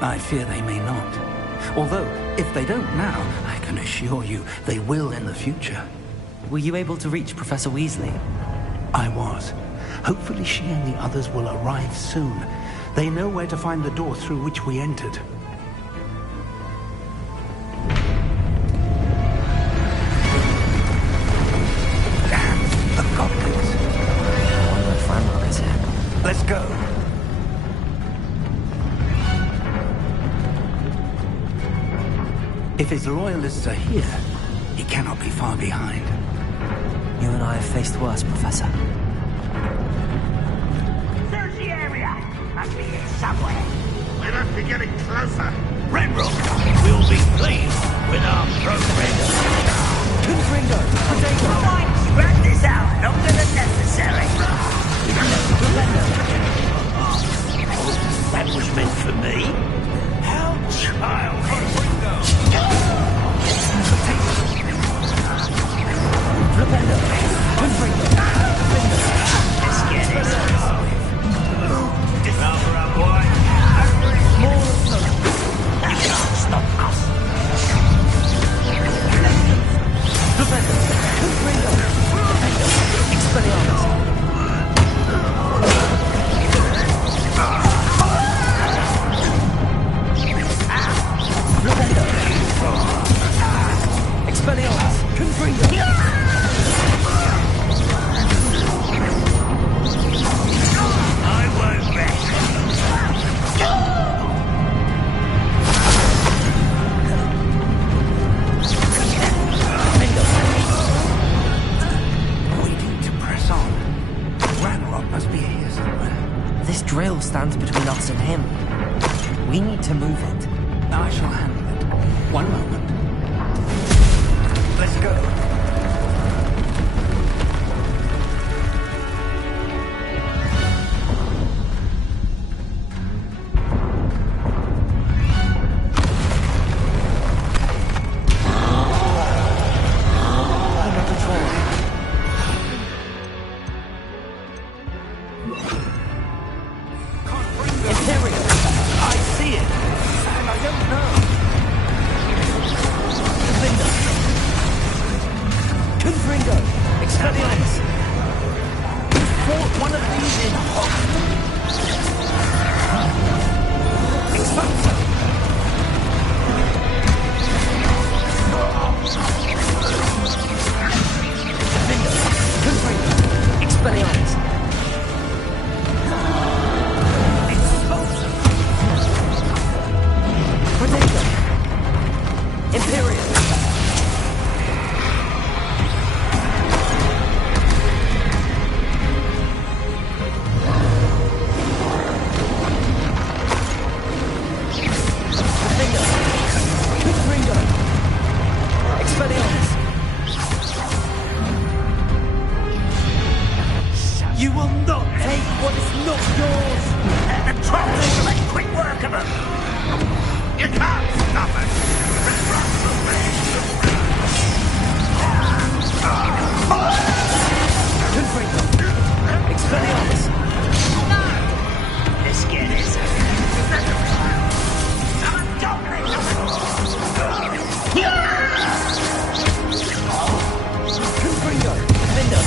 I fear they may not. Although, if they don't now, I can assure you they will in the future. Were you able to reach Professor Weasley? I was. Hopefully she and the others will arrive soon. They know where to find the door through which we entered. Damn, the goblins. I wonder if Ranrock is here. Let's go. If his loyalists are here, he cannot be far behind. You and I have faced worse, Professor. Search the area! Must be here somewhere. We must be getting closer. Ranrock will be pleased with our progress. Confringo! Potato! Right, spread this out longer than necessary. That was meant for me. How childish. Flipendo! Confringo! Let's get it. Power up, boy. More of those. You can't stop us. Flipendo! Confringo! Expelliarmus! Flipendo! We need to move it. I shall handle it. One moment. Let's go. You will not take what is not yours! The trolls will make quick work of them! You can't stop it! Expelliarmus! Let's get this. Confringo! Defender!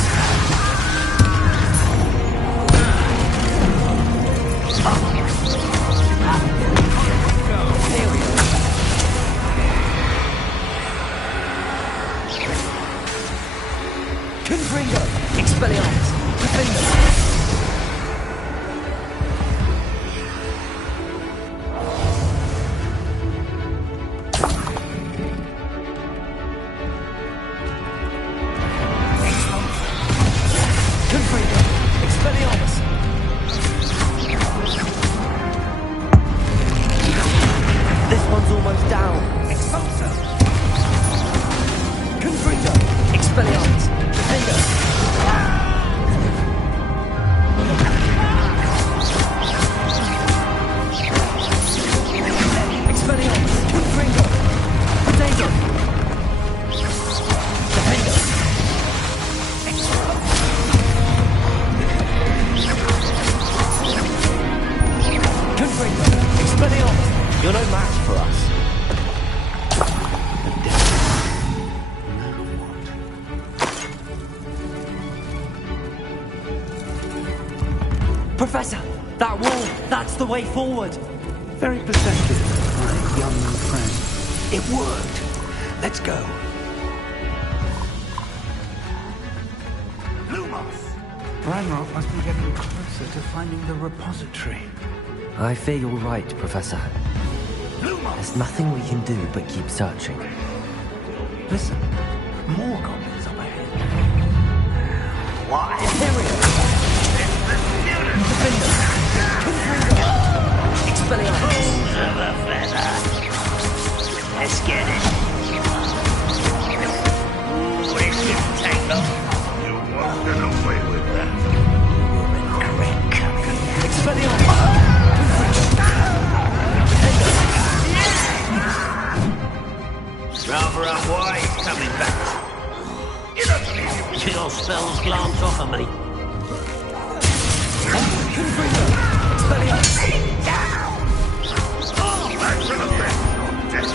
Confringo! Expelliarmus! Defender! You're no match for us. Professor, that wall, that's the way forward. Very perceptive, my young friend. It worked. Let's go. Lumos! Ranrock must be getting closer to finding the repository. I fear you're right, Professor. There's nothing we can do but keep searching. Listen, more goblins up ahead. What? Imperial! Defender! Confringo! Expelliarmus! Of a feather! Let's get it! Ooh, it shouldn't take long. You won't get away with that. Woman crack coming. Expelliarmus! Rather up why he's coming back. You don't believe you. Your spells glance off of me. Confringo! Expelliarmus! Down! Oh, back to the bed. Just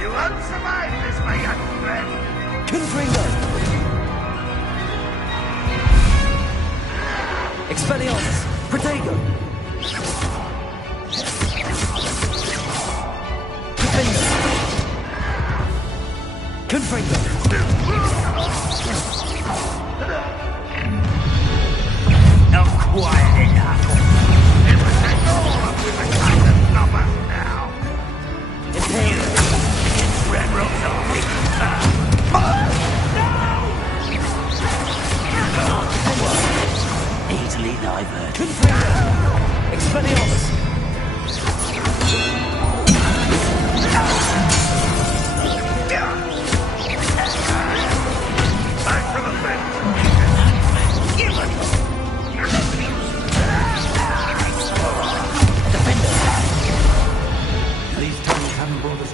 you won't survive this, my young friend. Confringo! Expelliarmus! Protego! Defender! Confringo! Not quite enough. It was all up with the kind of numbers now.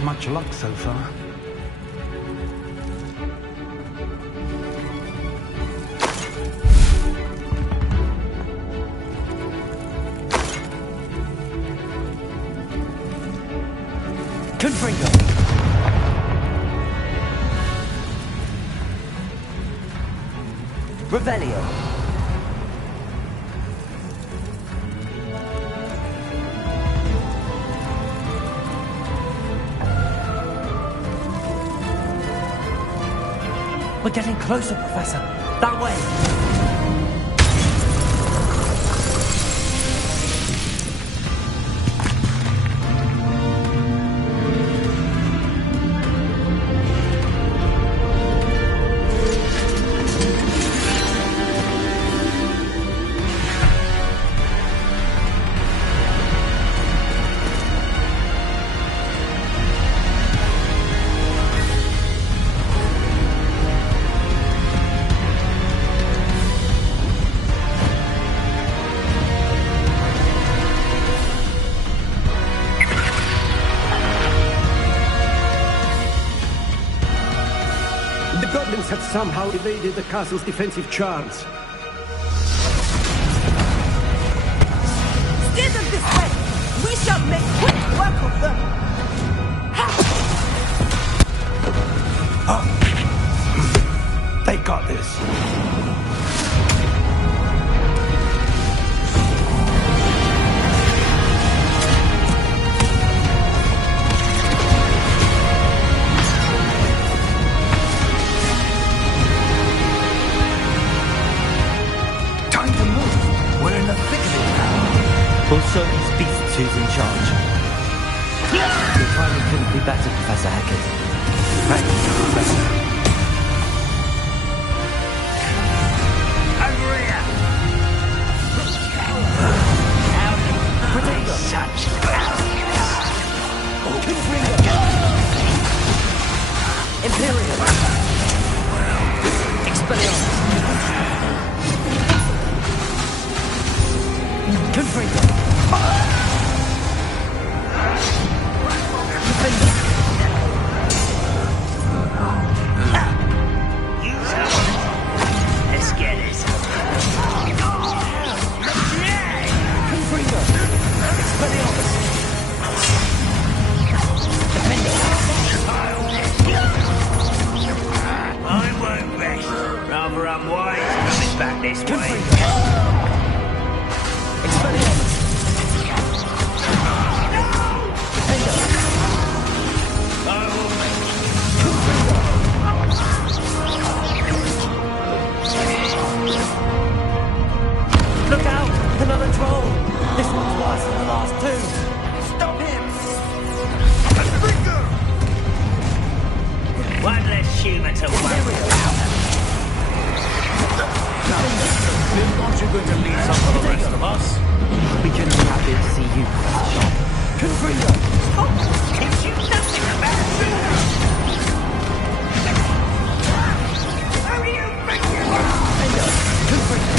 much luck so far. Confringo! Revelio! We're getting closer, Professor. That way! Have somehow evaded the castle's defensive charms. Steer them this way! We shall make quick work of them! They got this. Also, these beasts who's in charge. Your timing couldn't be better, Professor Hackett. Thank you, Professor. Over here! Protego! Such Confringo! Imperial! Expelliarmus! Confringo! Let's get it. Confringo! Expelliarmus! I won't rest. Rather unwise coming back this way. Expelliarmus! Look out! Another troll! This one's worse than the last two! Stop him! One less human to worry about. Aren't you going to leave some for the rest of us? We couldn't be happy to see you, Professor. Confringo! Teach you nothing about it. How do you think you're Confringo!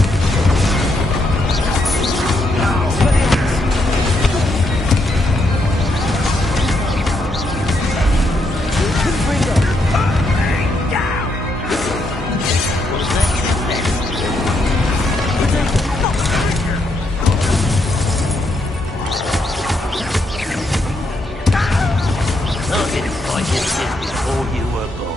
before you were born?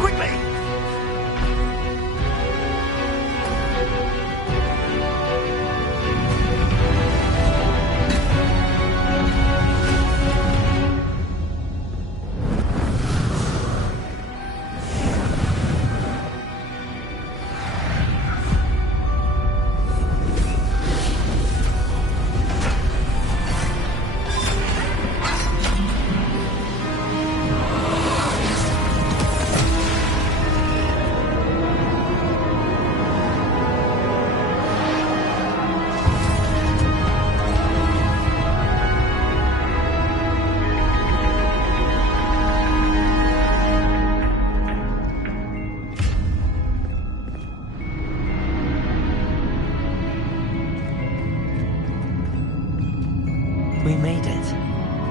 Quickly! We made it.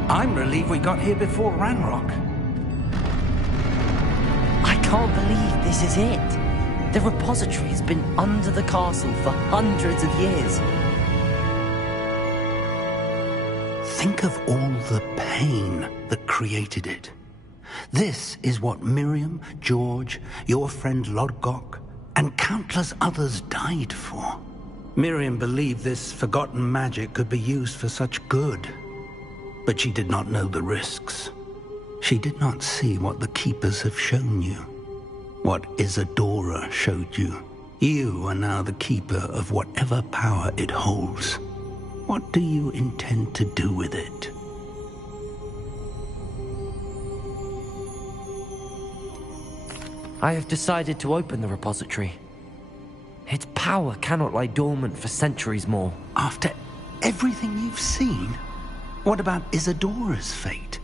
I'm relieved we got here before Ranrock. I can't believe this is it. The repository has been under the castle for hundreds of years. Think of all the pain that created it. This is what Miriam, George, your friend Lodgok, and countless others died for. Miriam believed this forgotten magic could be used for such good, but she did not know the risks. She did not see what the Keepers have shown you, what Isadora showed you. You are now the Keeper of whatever power it holds. What do you intend to do with it? I have decided to open the repository. Its power cannot lie dormant for centuries more. After everything you've seen, what about Isadora's fate?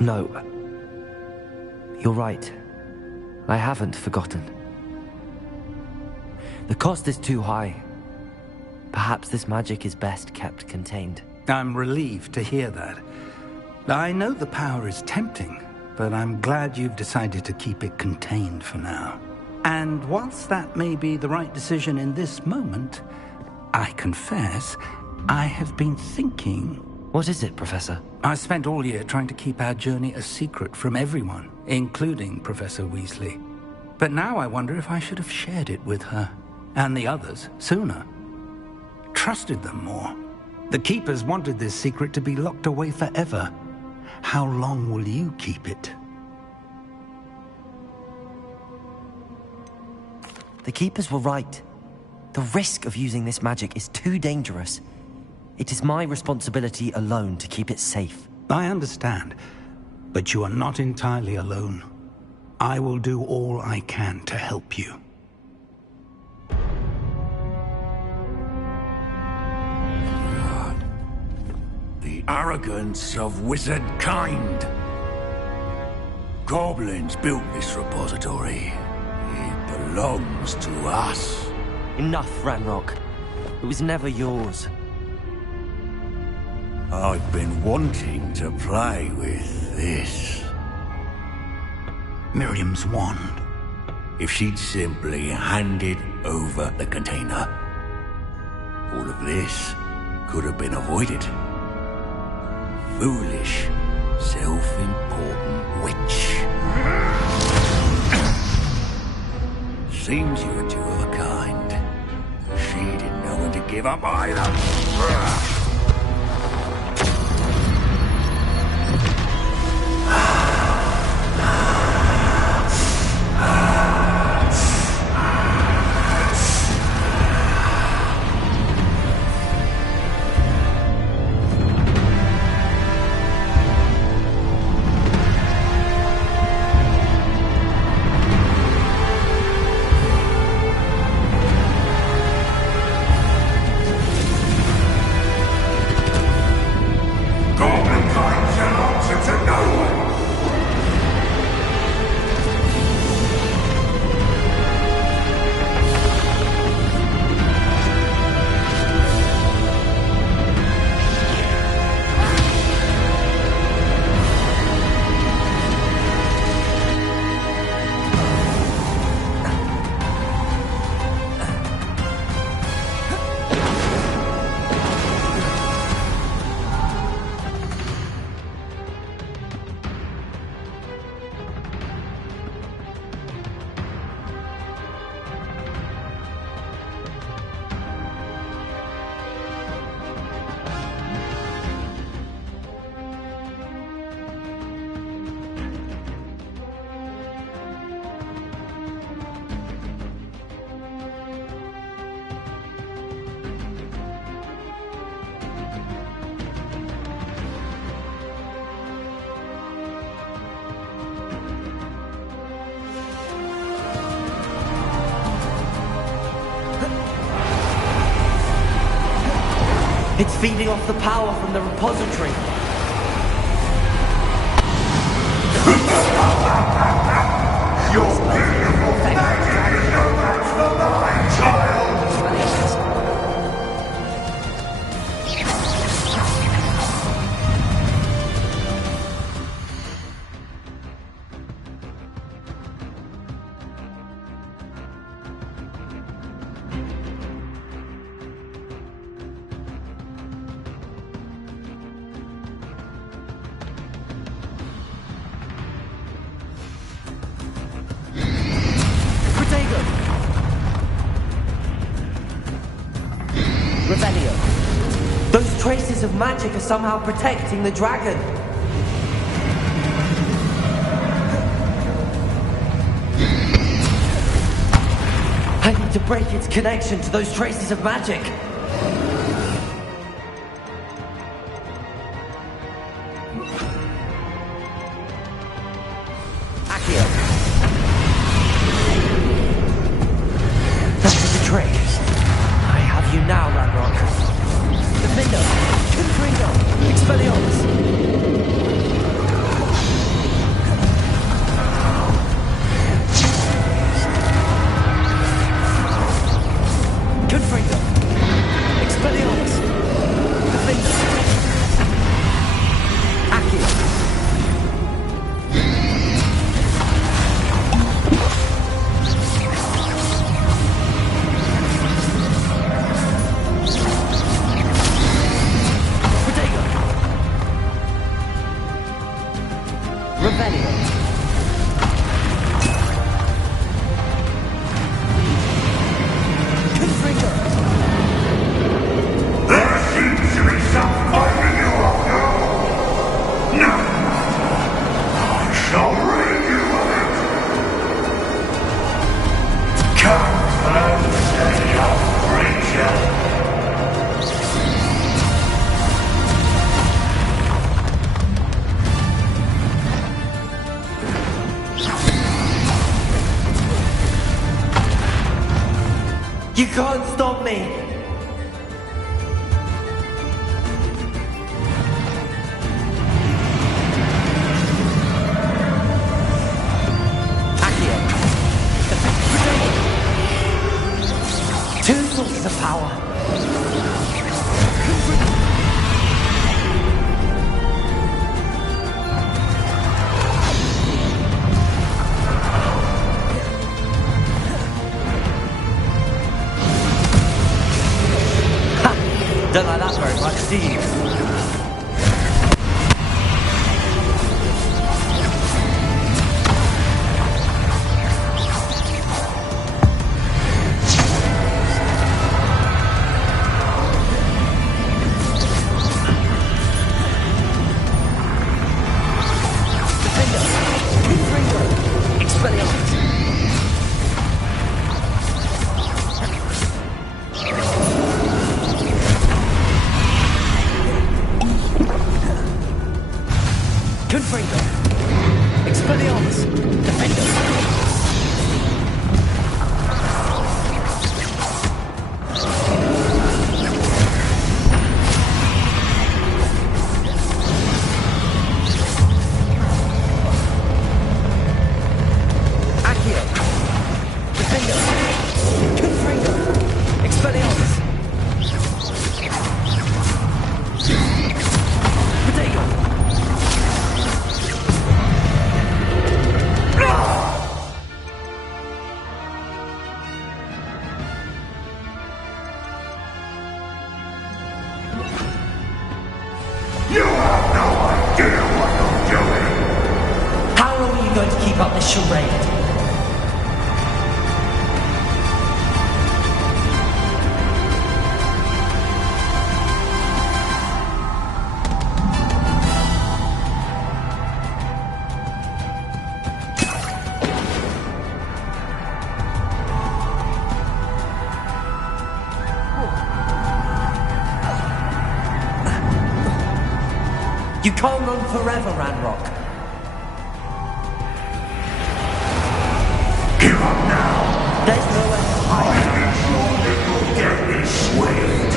No. You're right. I haven't forgotten. The cost is too high. Perhaps this magic is best kept contained. I'm relieved to hear that. I know the power is tempting, but I'm glad you've decided to keep it contained for now. And whilst that may be the right decision in this moment, I confess, I have been thinking... What is it, Professor? I spent all year trying to keep our journey a secret from everyone, including Professor Weasley. But now I wonder if I should have shared it with her, and the others, sooner. Trusted them more. The Keepers wanted this secret to be locked away forever. How long will you keep it? The Keepers were right. The risk of using this magic is too dangerous. It is my responsibility alone to keep it safe. I understand, but you are not entirely alone. I will do all I can to help you. The arrogance of wizard kind. Goblins built this repository. It belongs to us. Enough, Ranrock. It was never yours. I've been wanting to play with this. Miriam's wand. If she'd simply handed over the container, all of this could have been avoided. Foolish, self-important witch. Seems you were two of a kind. She didn't know when to give up either. It's feeding off the power from the repository. Your beautiful magic is no match for mine, child! Those traces of magic are somehow protecting the dragon. I need to break its connection to those traces of magic. Accio. That's the trick. I have you now, Ranrock. Defender, Confringo, Expelliarmus. Confringo, Expelliarmus, Defender, Accio. You can't stop me! Accio. Two sources of power. Don't like that very much, do you? Defender! Confringo! Expelliarmus! Confringo! Expelliarmus! Defender! Accio! Defender! Confringo! Expelliarmus! Protego! You have no idea what you're doing! How long are you going to keep up this charade? You can't run forever, Ranrock. Give up now! There's nowhere to hide. I am sure that your death is swift.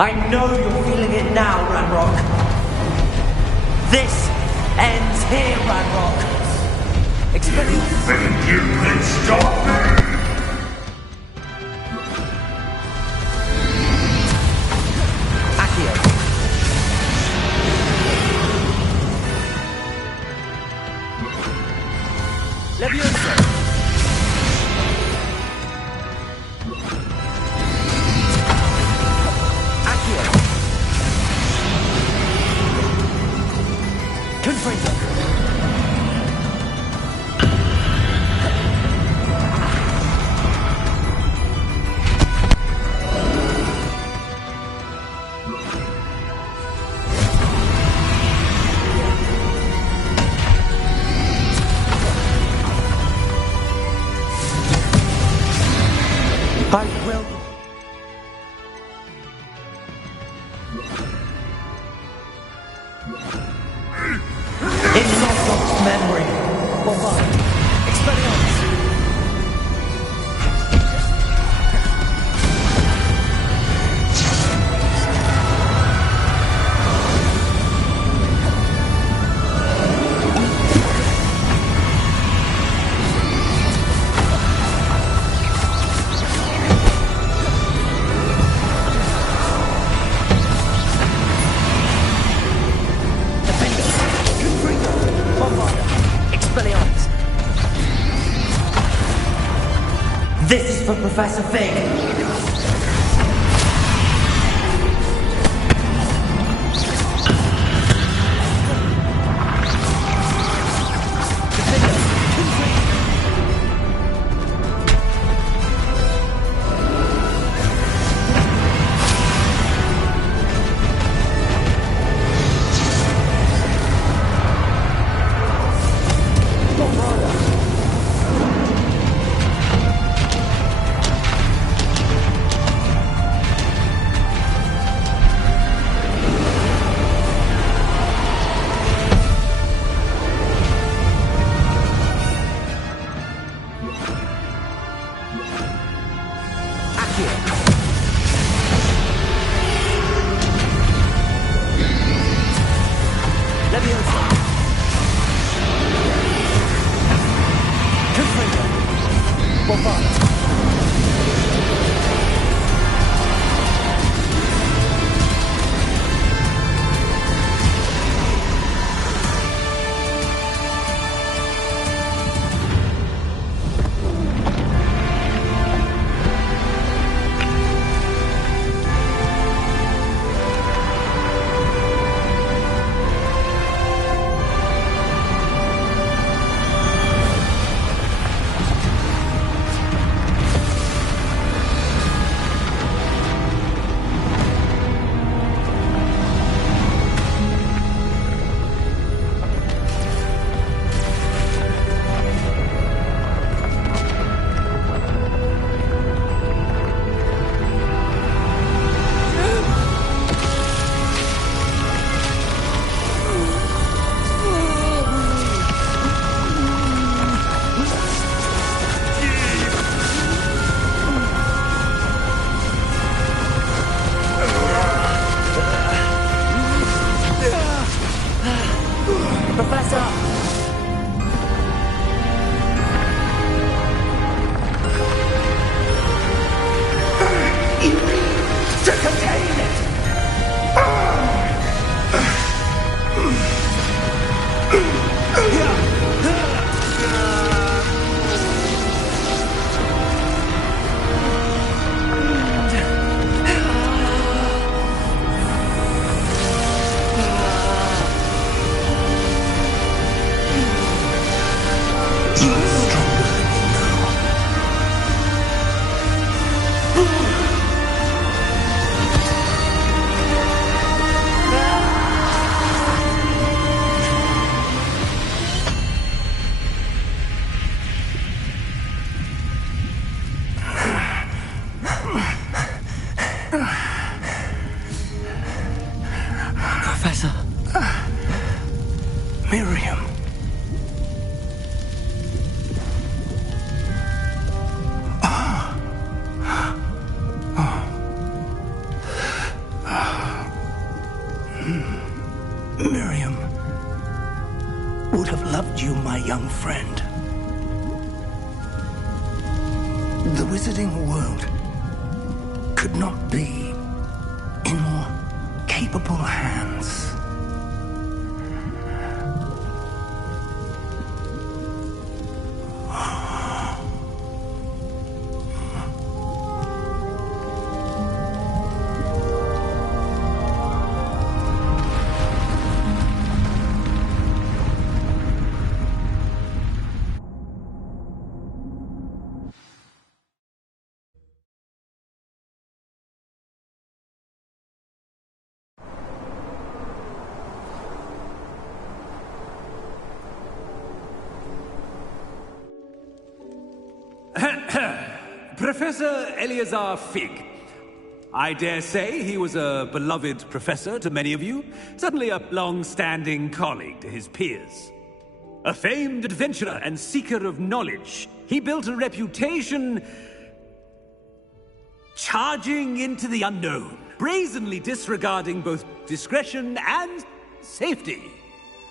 I know you're feeling it now, Ranrock. This ends here, Ranrock. Expelliarmus. Think you can stop me? Accio. Levioso. Confringo. I will. In Lothrop's memory. Bombard. Expelliarmus. This is for Professor Fig. Professor. Miriam. Miriam would have loved you, my young friend. The wizarding world could not be in more capable hands. Professor Eleazar Fig. I dare say he was a beloved professor to many of you, certainly a long-standing colleague to his peers. A famed adventurer and seeker of knowledge, he built a reputation charging into the unknown, brazenly disregarding both discretion and safety,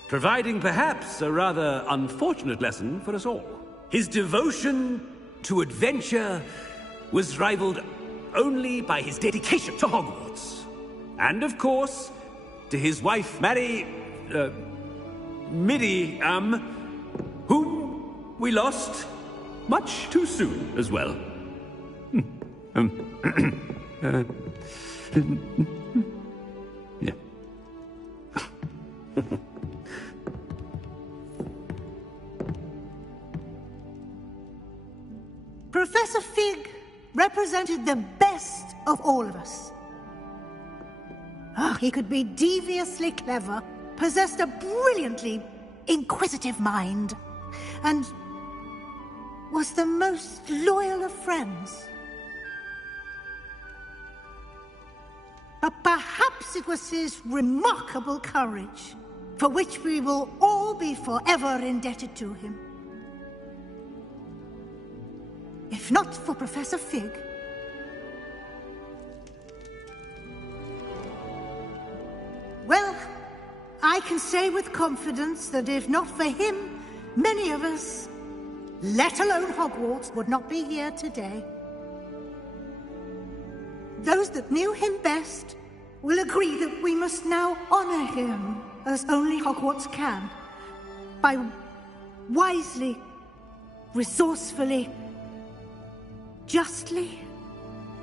providing perhaps a rather unfortunate lesson for us all. His devotion to adventure was rivaled only by his dedication to Hogwarts. And of course, to his wife, Miriam, whom we lost much too soon as well. Yeah. Professor Fig represented the best of all of us. He could be deviously clever, possessed a brilliantly inquisitive mind, and was the most loyal of friends. But perhaps it was his remarkable courage, for which we will all be forever indebted to him. If not for Professor Fig, well, I can say with confidence that if not for him, many of us, let alone Hogwarts, would not be here today. Those that knew him best will agree that we must now honor him as only Hogwarts can, by wisely, resourcefully, justly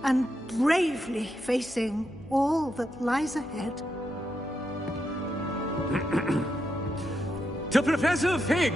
and bravely facing all that lies ahead. To Professor Fig!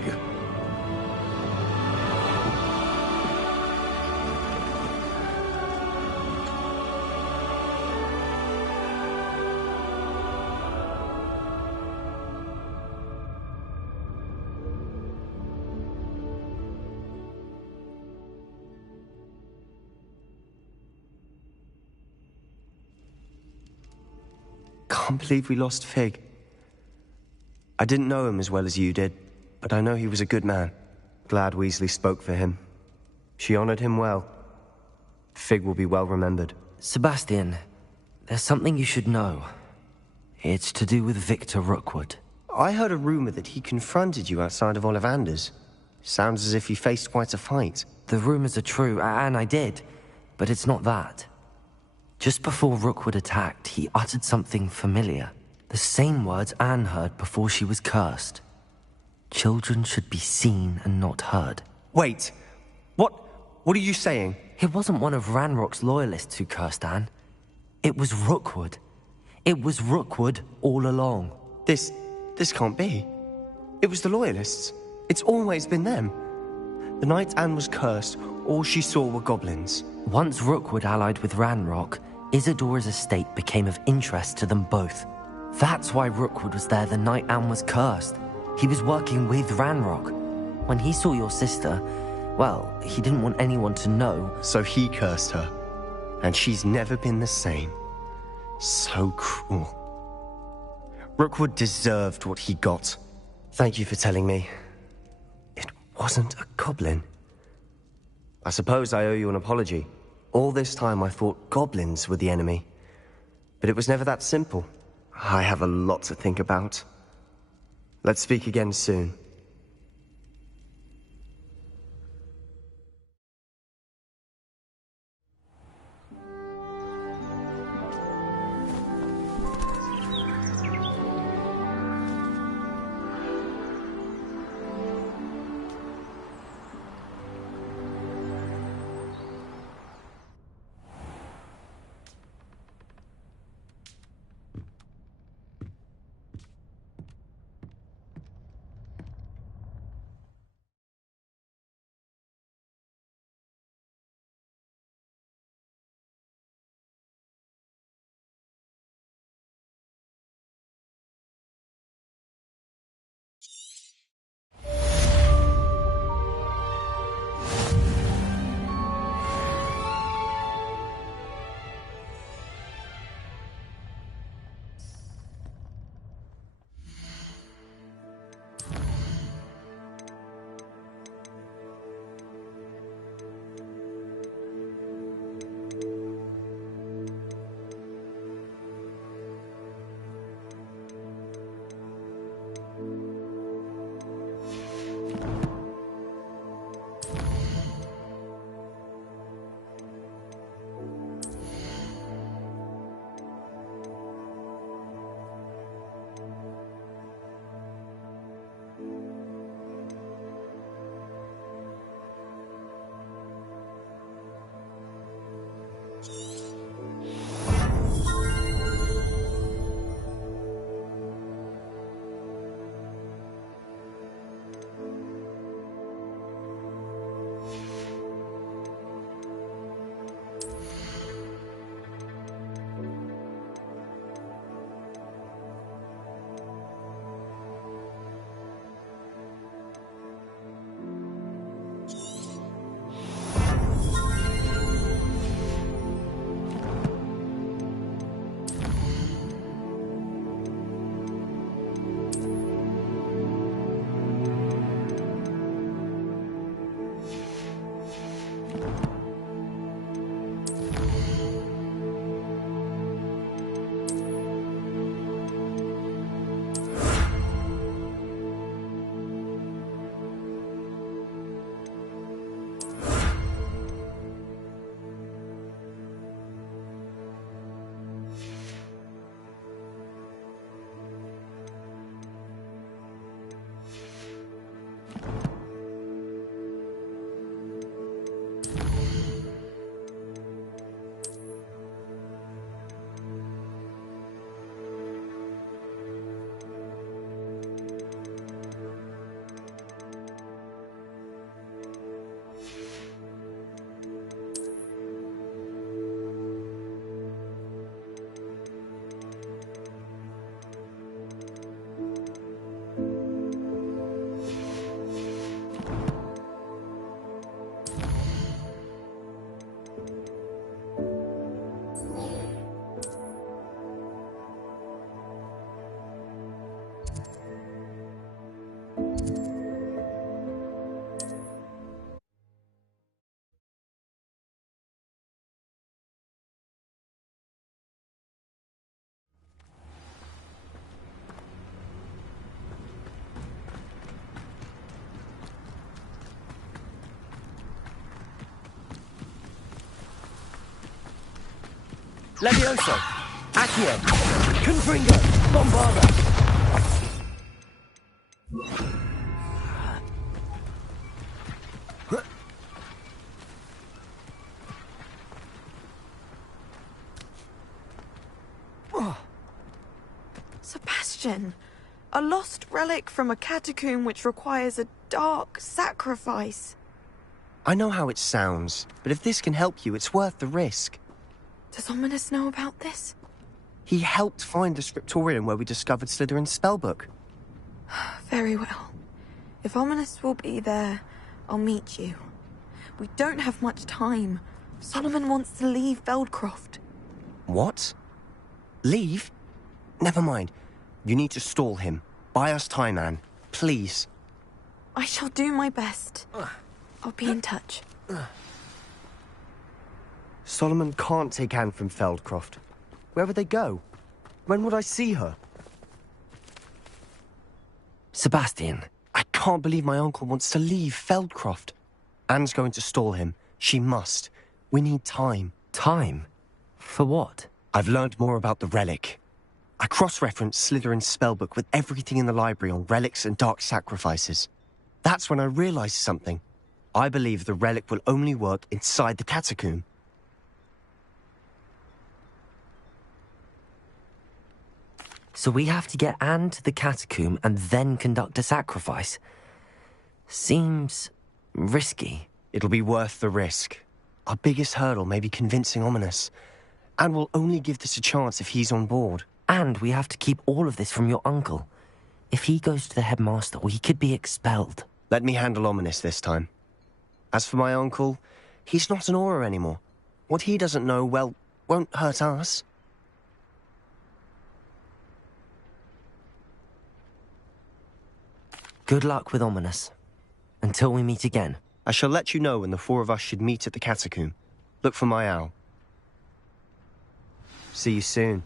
Can't believe we lost Fig. I didn't know him as well as you did, but I know he was a good man. Glad Weasley spoke for him. She honored him well. Fig will be well remembered. Sebastian, there's something you should know. It's to do with Victor Rookwood. I heard a rumor that he confronted you outside of Ollivander's. Sounds as if he faced quite a fight. The rumors are true, and I did, but it's not that. Just before Rookwood attacked, he uttered something familiar. The same words Anne heard before she was cursed. Children should be seen and not heard. Wait, what are you saying? It wasn't one of Ranrock's loyalists who cursed Anne. It was Rookwood. It was Rookwood all along. This can't be. It was the loyalists. It's always been them. The night Anne was cursed, all she saw were goblins. Once Rookwood allied with Ranrock, Isadora's estate became of interest to them both. That's why Rookwood was there the night Anne was cursed. He was working with Ranrock. When he saw your sister, well, he didn't want anyone to know. So he cursed her. And she's never been the same. So cruel. Rookwood deserved what he got. Thank you for telling me. It wasn't a goblin. I suppose I owe you an apology. All this time I thought goblins were the enemy. But it was never that simple. I have a lot to think about. Let's speak again soon. Levioso! Accio! Confringo! Bombarda! Sebastian! A lost relic from a catacomb which requires a dark sacrifice. I know how it sounds, but if this can help you, it's worth the risk. Does Ominous know about this? He helped find the scriptorium where we discovered Slytherin's spellbook. Very well. If Ominous will be there, I'll meet you. We don't have much time. Solomon wants to leave Veldcroft. What? Leave? Never mind. You need to stall him. Buy us time, Anne. Please. I shall do my best. I'll be in touch. Solomon can't take Anne from Feldcroft. Where would they go? When would I see her? Sebastian. I can't believe my uncle wants to leave Feldcroft. Anne's going to stall him. She must. We need time. Time? For what? I've learned more about the relic. I cross-referenced Slytherin's spellbook with everything in the library on relics and dark sacrifices. That's when I realized something. I believe the relic will only work inside the catacomb. So we have to get Anne to the catacomb and then conduct a sacrifice? Seems risky. It'll be worth the risk. Our biggest hurdle may be convincing Ominous. And we'll only give this a chance if he's on board. And we have to keep all of this from your uncle. If he goes to the headmaster, he could be expelled. Let me handle Ominous this time. As for my uncle, he's not an Auror anymore. What he doesn't know, well, won't hurt us. Good luck with Ominous. Until we meet again. I shall let you know when the four of us should meet at the catacomb. Look for my owl. See you soon.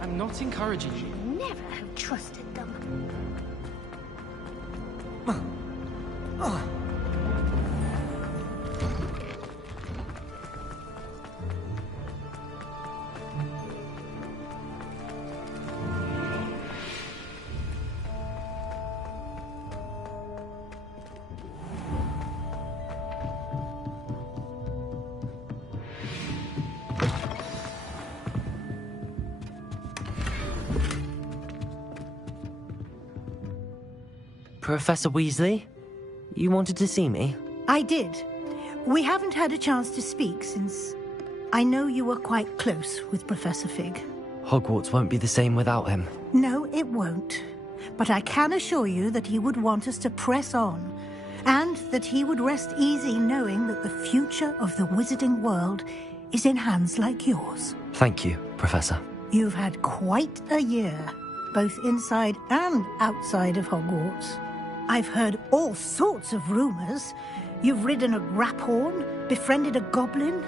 I'm not encouraging you. Never have trusted them. Professor Weasley? You wanted to see me? I did. We haven't had a chance to speak since I know you were quite close with Professor Fig. Hogwarts won't be the same without him. No, it won't. But I can assure you that he would want us to press on, and that he would rest easy knowing that the future of the wizarding world is in hands like yours. Thank you, Professor. You've had quite a year, both inside and outside of Hogwarts. I've heard all sorts of rumors. You've ridden a graphorn, befriended a goblin,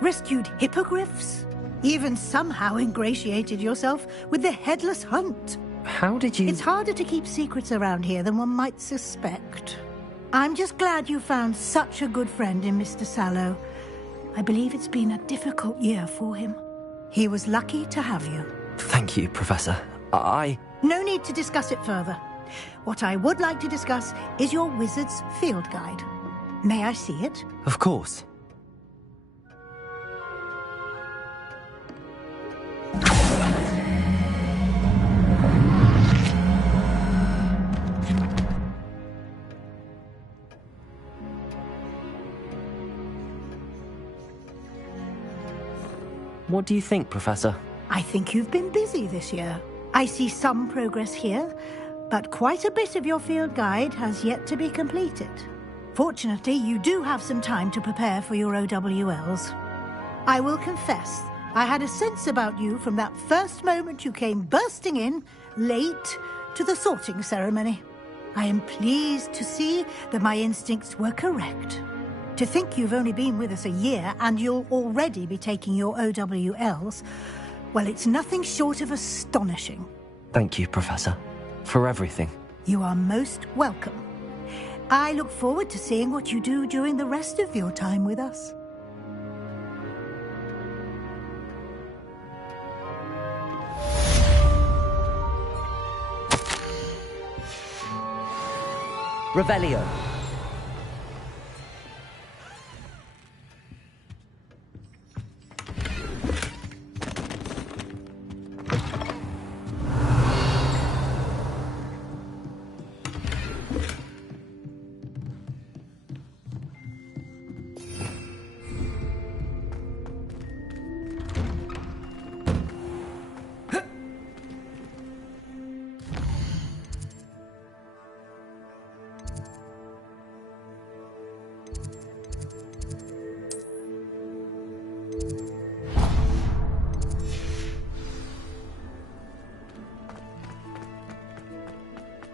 rescued hippogriffs, even somehow ingratiated yourself with the Headless Hunt. How did you... It's harder to keep secrets around here than one might suspect. I'm just glad you found such a good friend in Mr. Sallow. I believe it's been a difficult year for him. He was lucky to have you. Thank you, Professor. No need to discuss it further. What I would like to discuss is your wizard's field guide. May I see it? Of course. What do you think, Professor? I think you've been busy this year. I see some progress here, but quite a bit of your field guide has yet to be completed. Fortunately, you do have some time to prepare for your OWLs. I will confess, I had a sense about you from that first moment you came bursting in, late, to the sorting ceremony. I am pleased to see that my instincts were correct. To think you've only been with us a year and you'll already be taking your OWLs, well, it's nothing short of astonishing. Thank you, Professor, for everything. You are most welcome. I look forward to seeing what you do during the rest of your time with us. Revelio.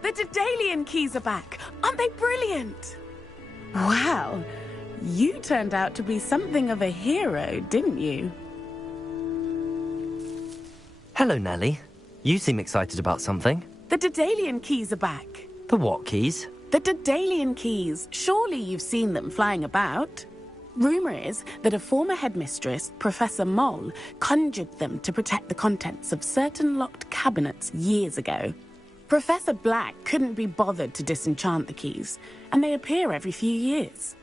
The Daedalian keys are back. Aren't they brilliant? Wow. You turned out to be something of a hero, didn't you? Hello, Nellie. You seem excited about something. The Daedalian keys are back. The what keys? The Daedalian keys. Surely you've seen them flying about. Rumour is that a former headmistress, Professor Moll, conjured them to protect the contents of certain locked cabinets years ago. Professor Black couldn't be bothered to disenchant the keys, and they appear every few years.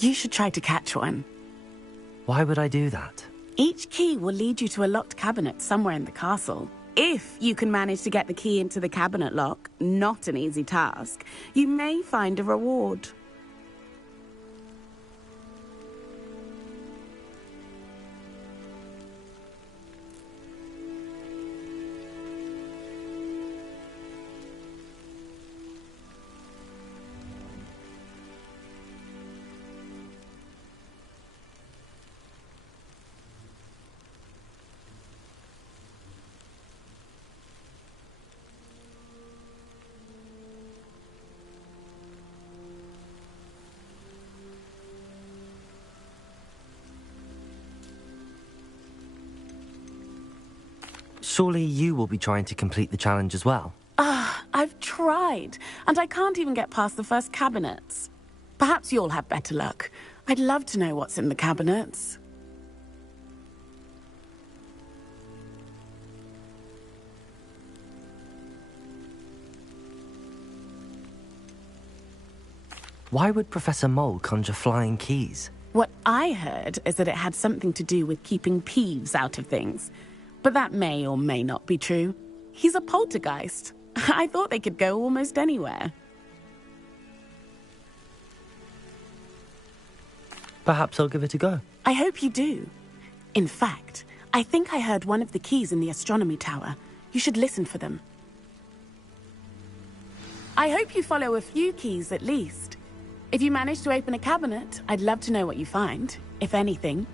You should try to catch one. Why would I do that? Each key will lead you to a locked cabinet somewhere in the castle. If you can manage to get the key into the cabinet lock, not an easy task, you may find a reward. Surely you will be trying to complete the challenge as well. I've tried, and I can't even get past the first cabinets. Perhaps you'll have better luck. I'd love to know what's in the cabinets. Why would Professor Moll conjure flying keys? What I heard is that it had something to do with keeping Peeves out of things. But that may or may not be true. He's a poltergeist. I thought they could go almost anywhere. Perhaps I'll give it a go. I hope you do. In fact, I think I heard one of the keys in the astronomy tower. You should listen for them. I hope you follow a few keys at least. If you manage to open a cabinet, I'd love to know what you find, if anything.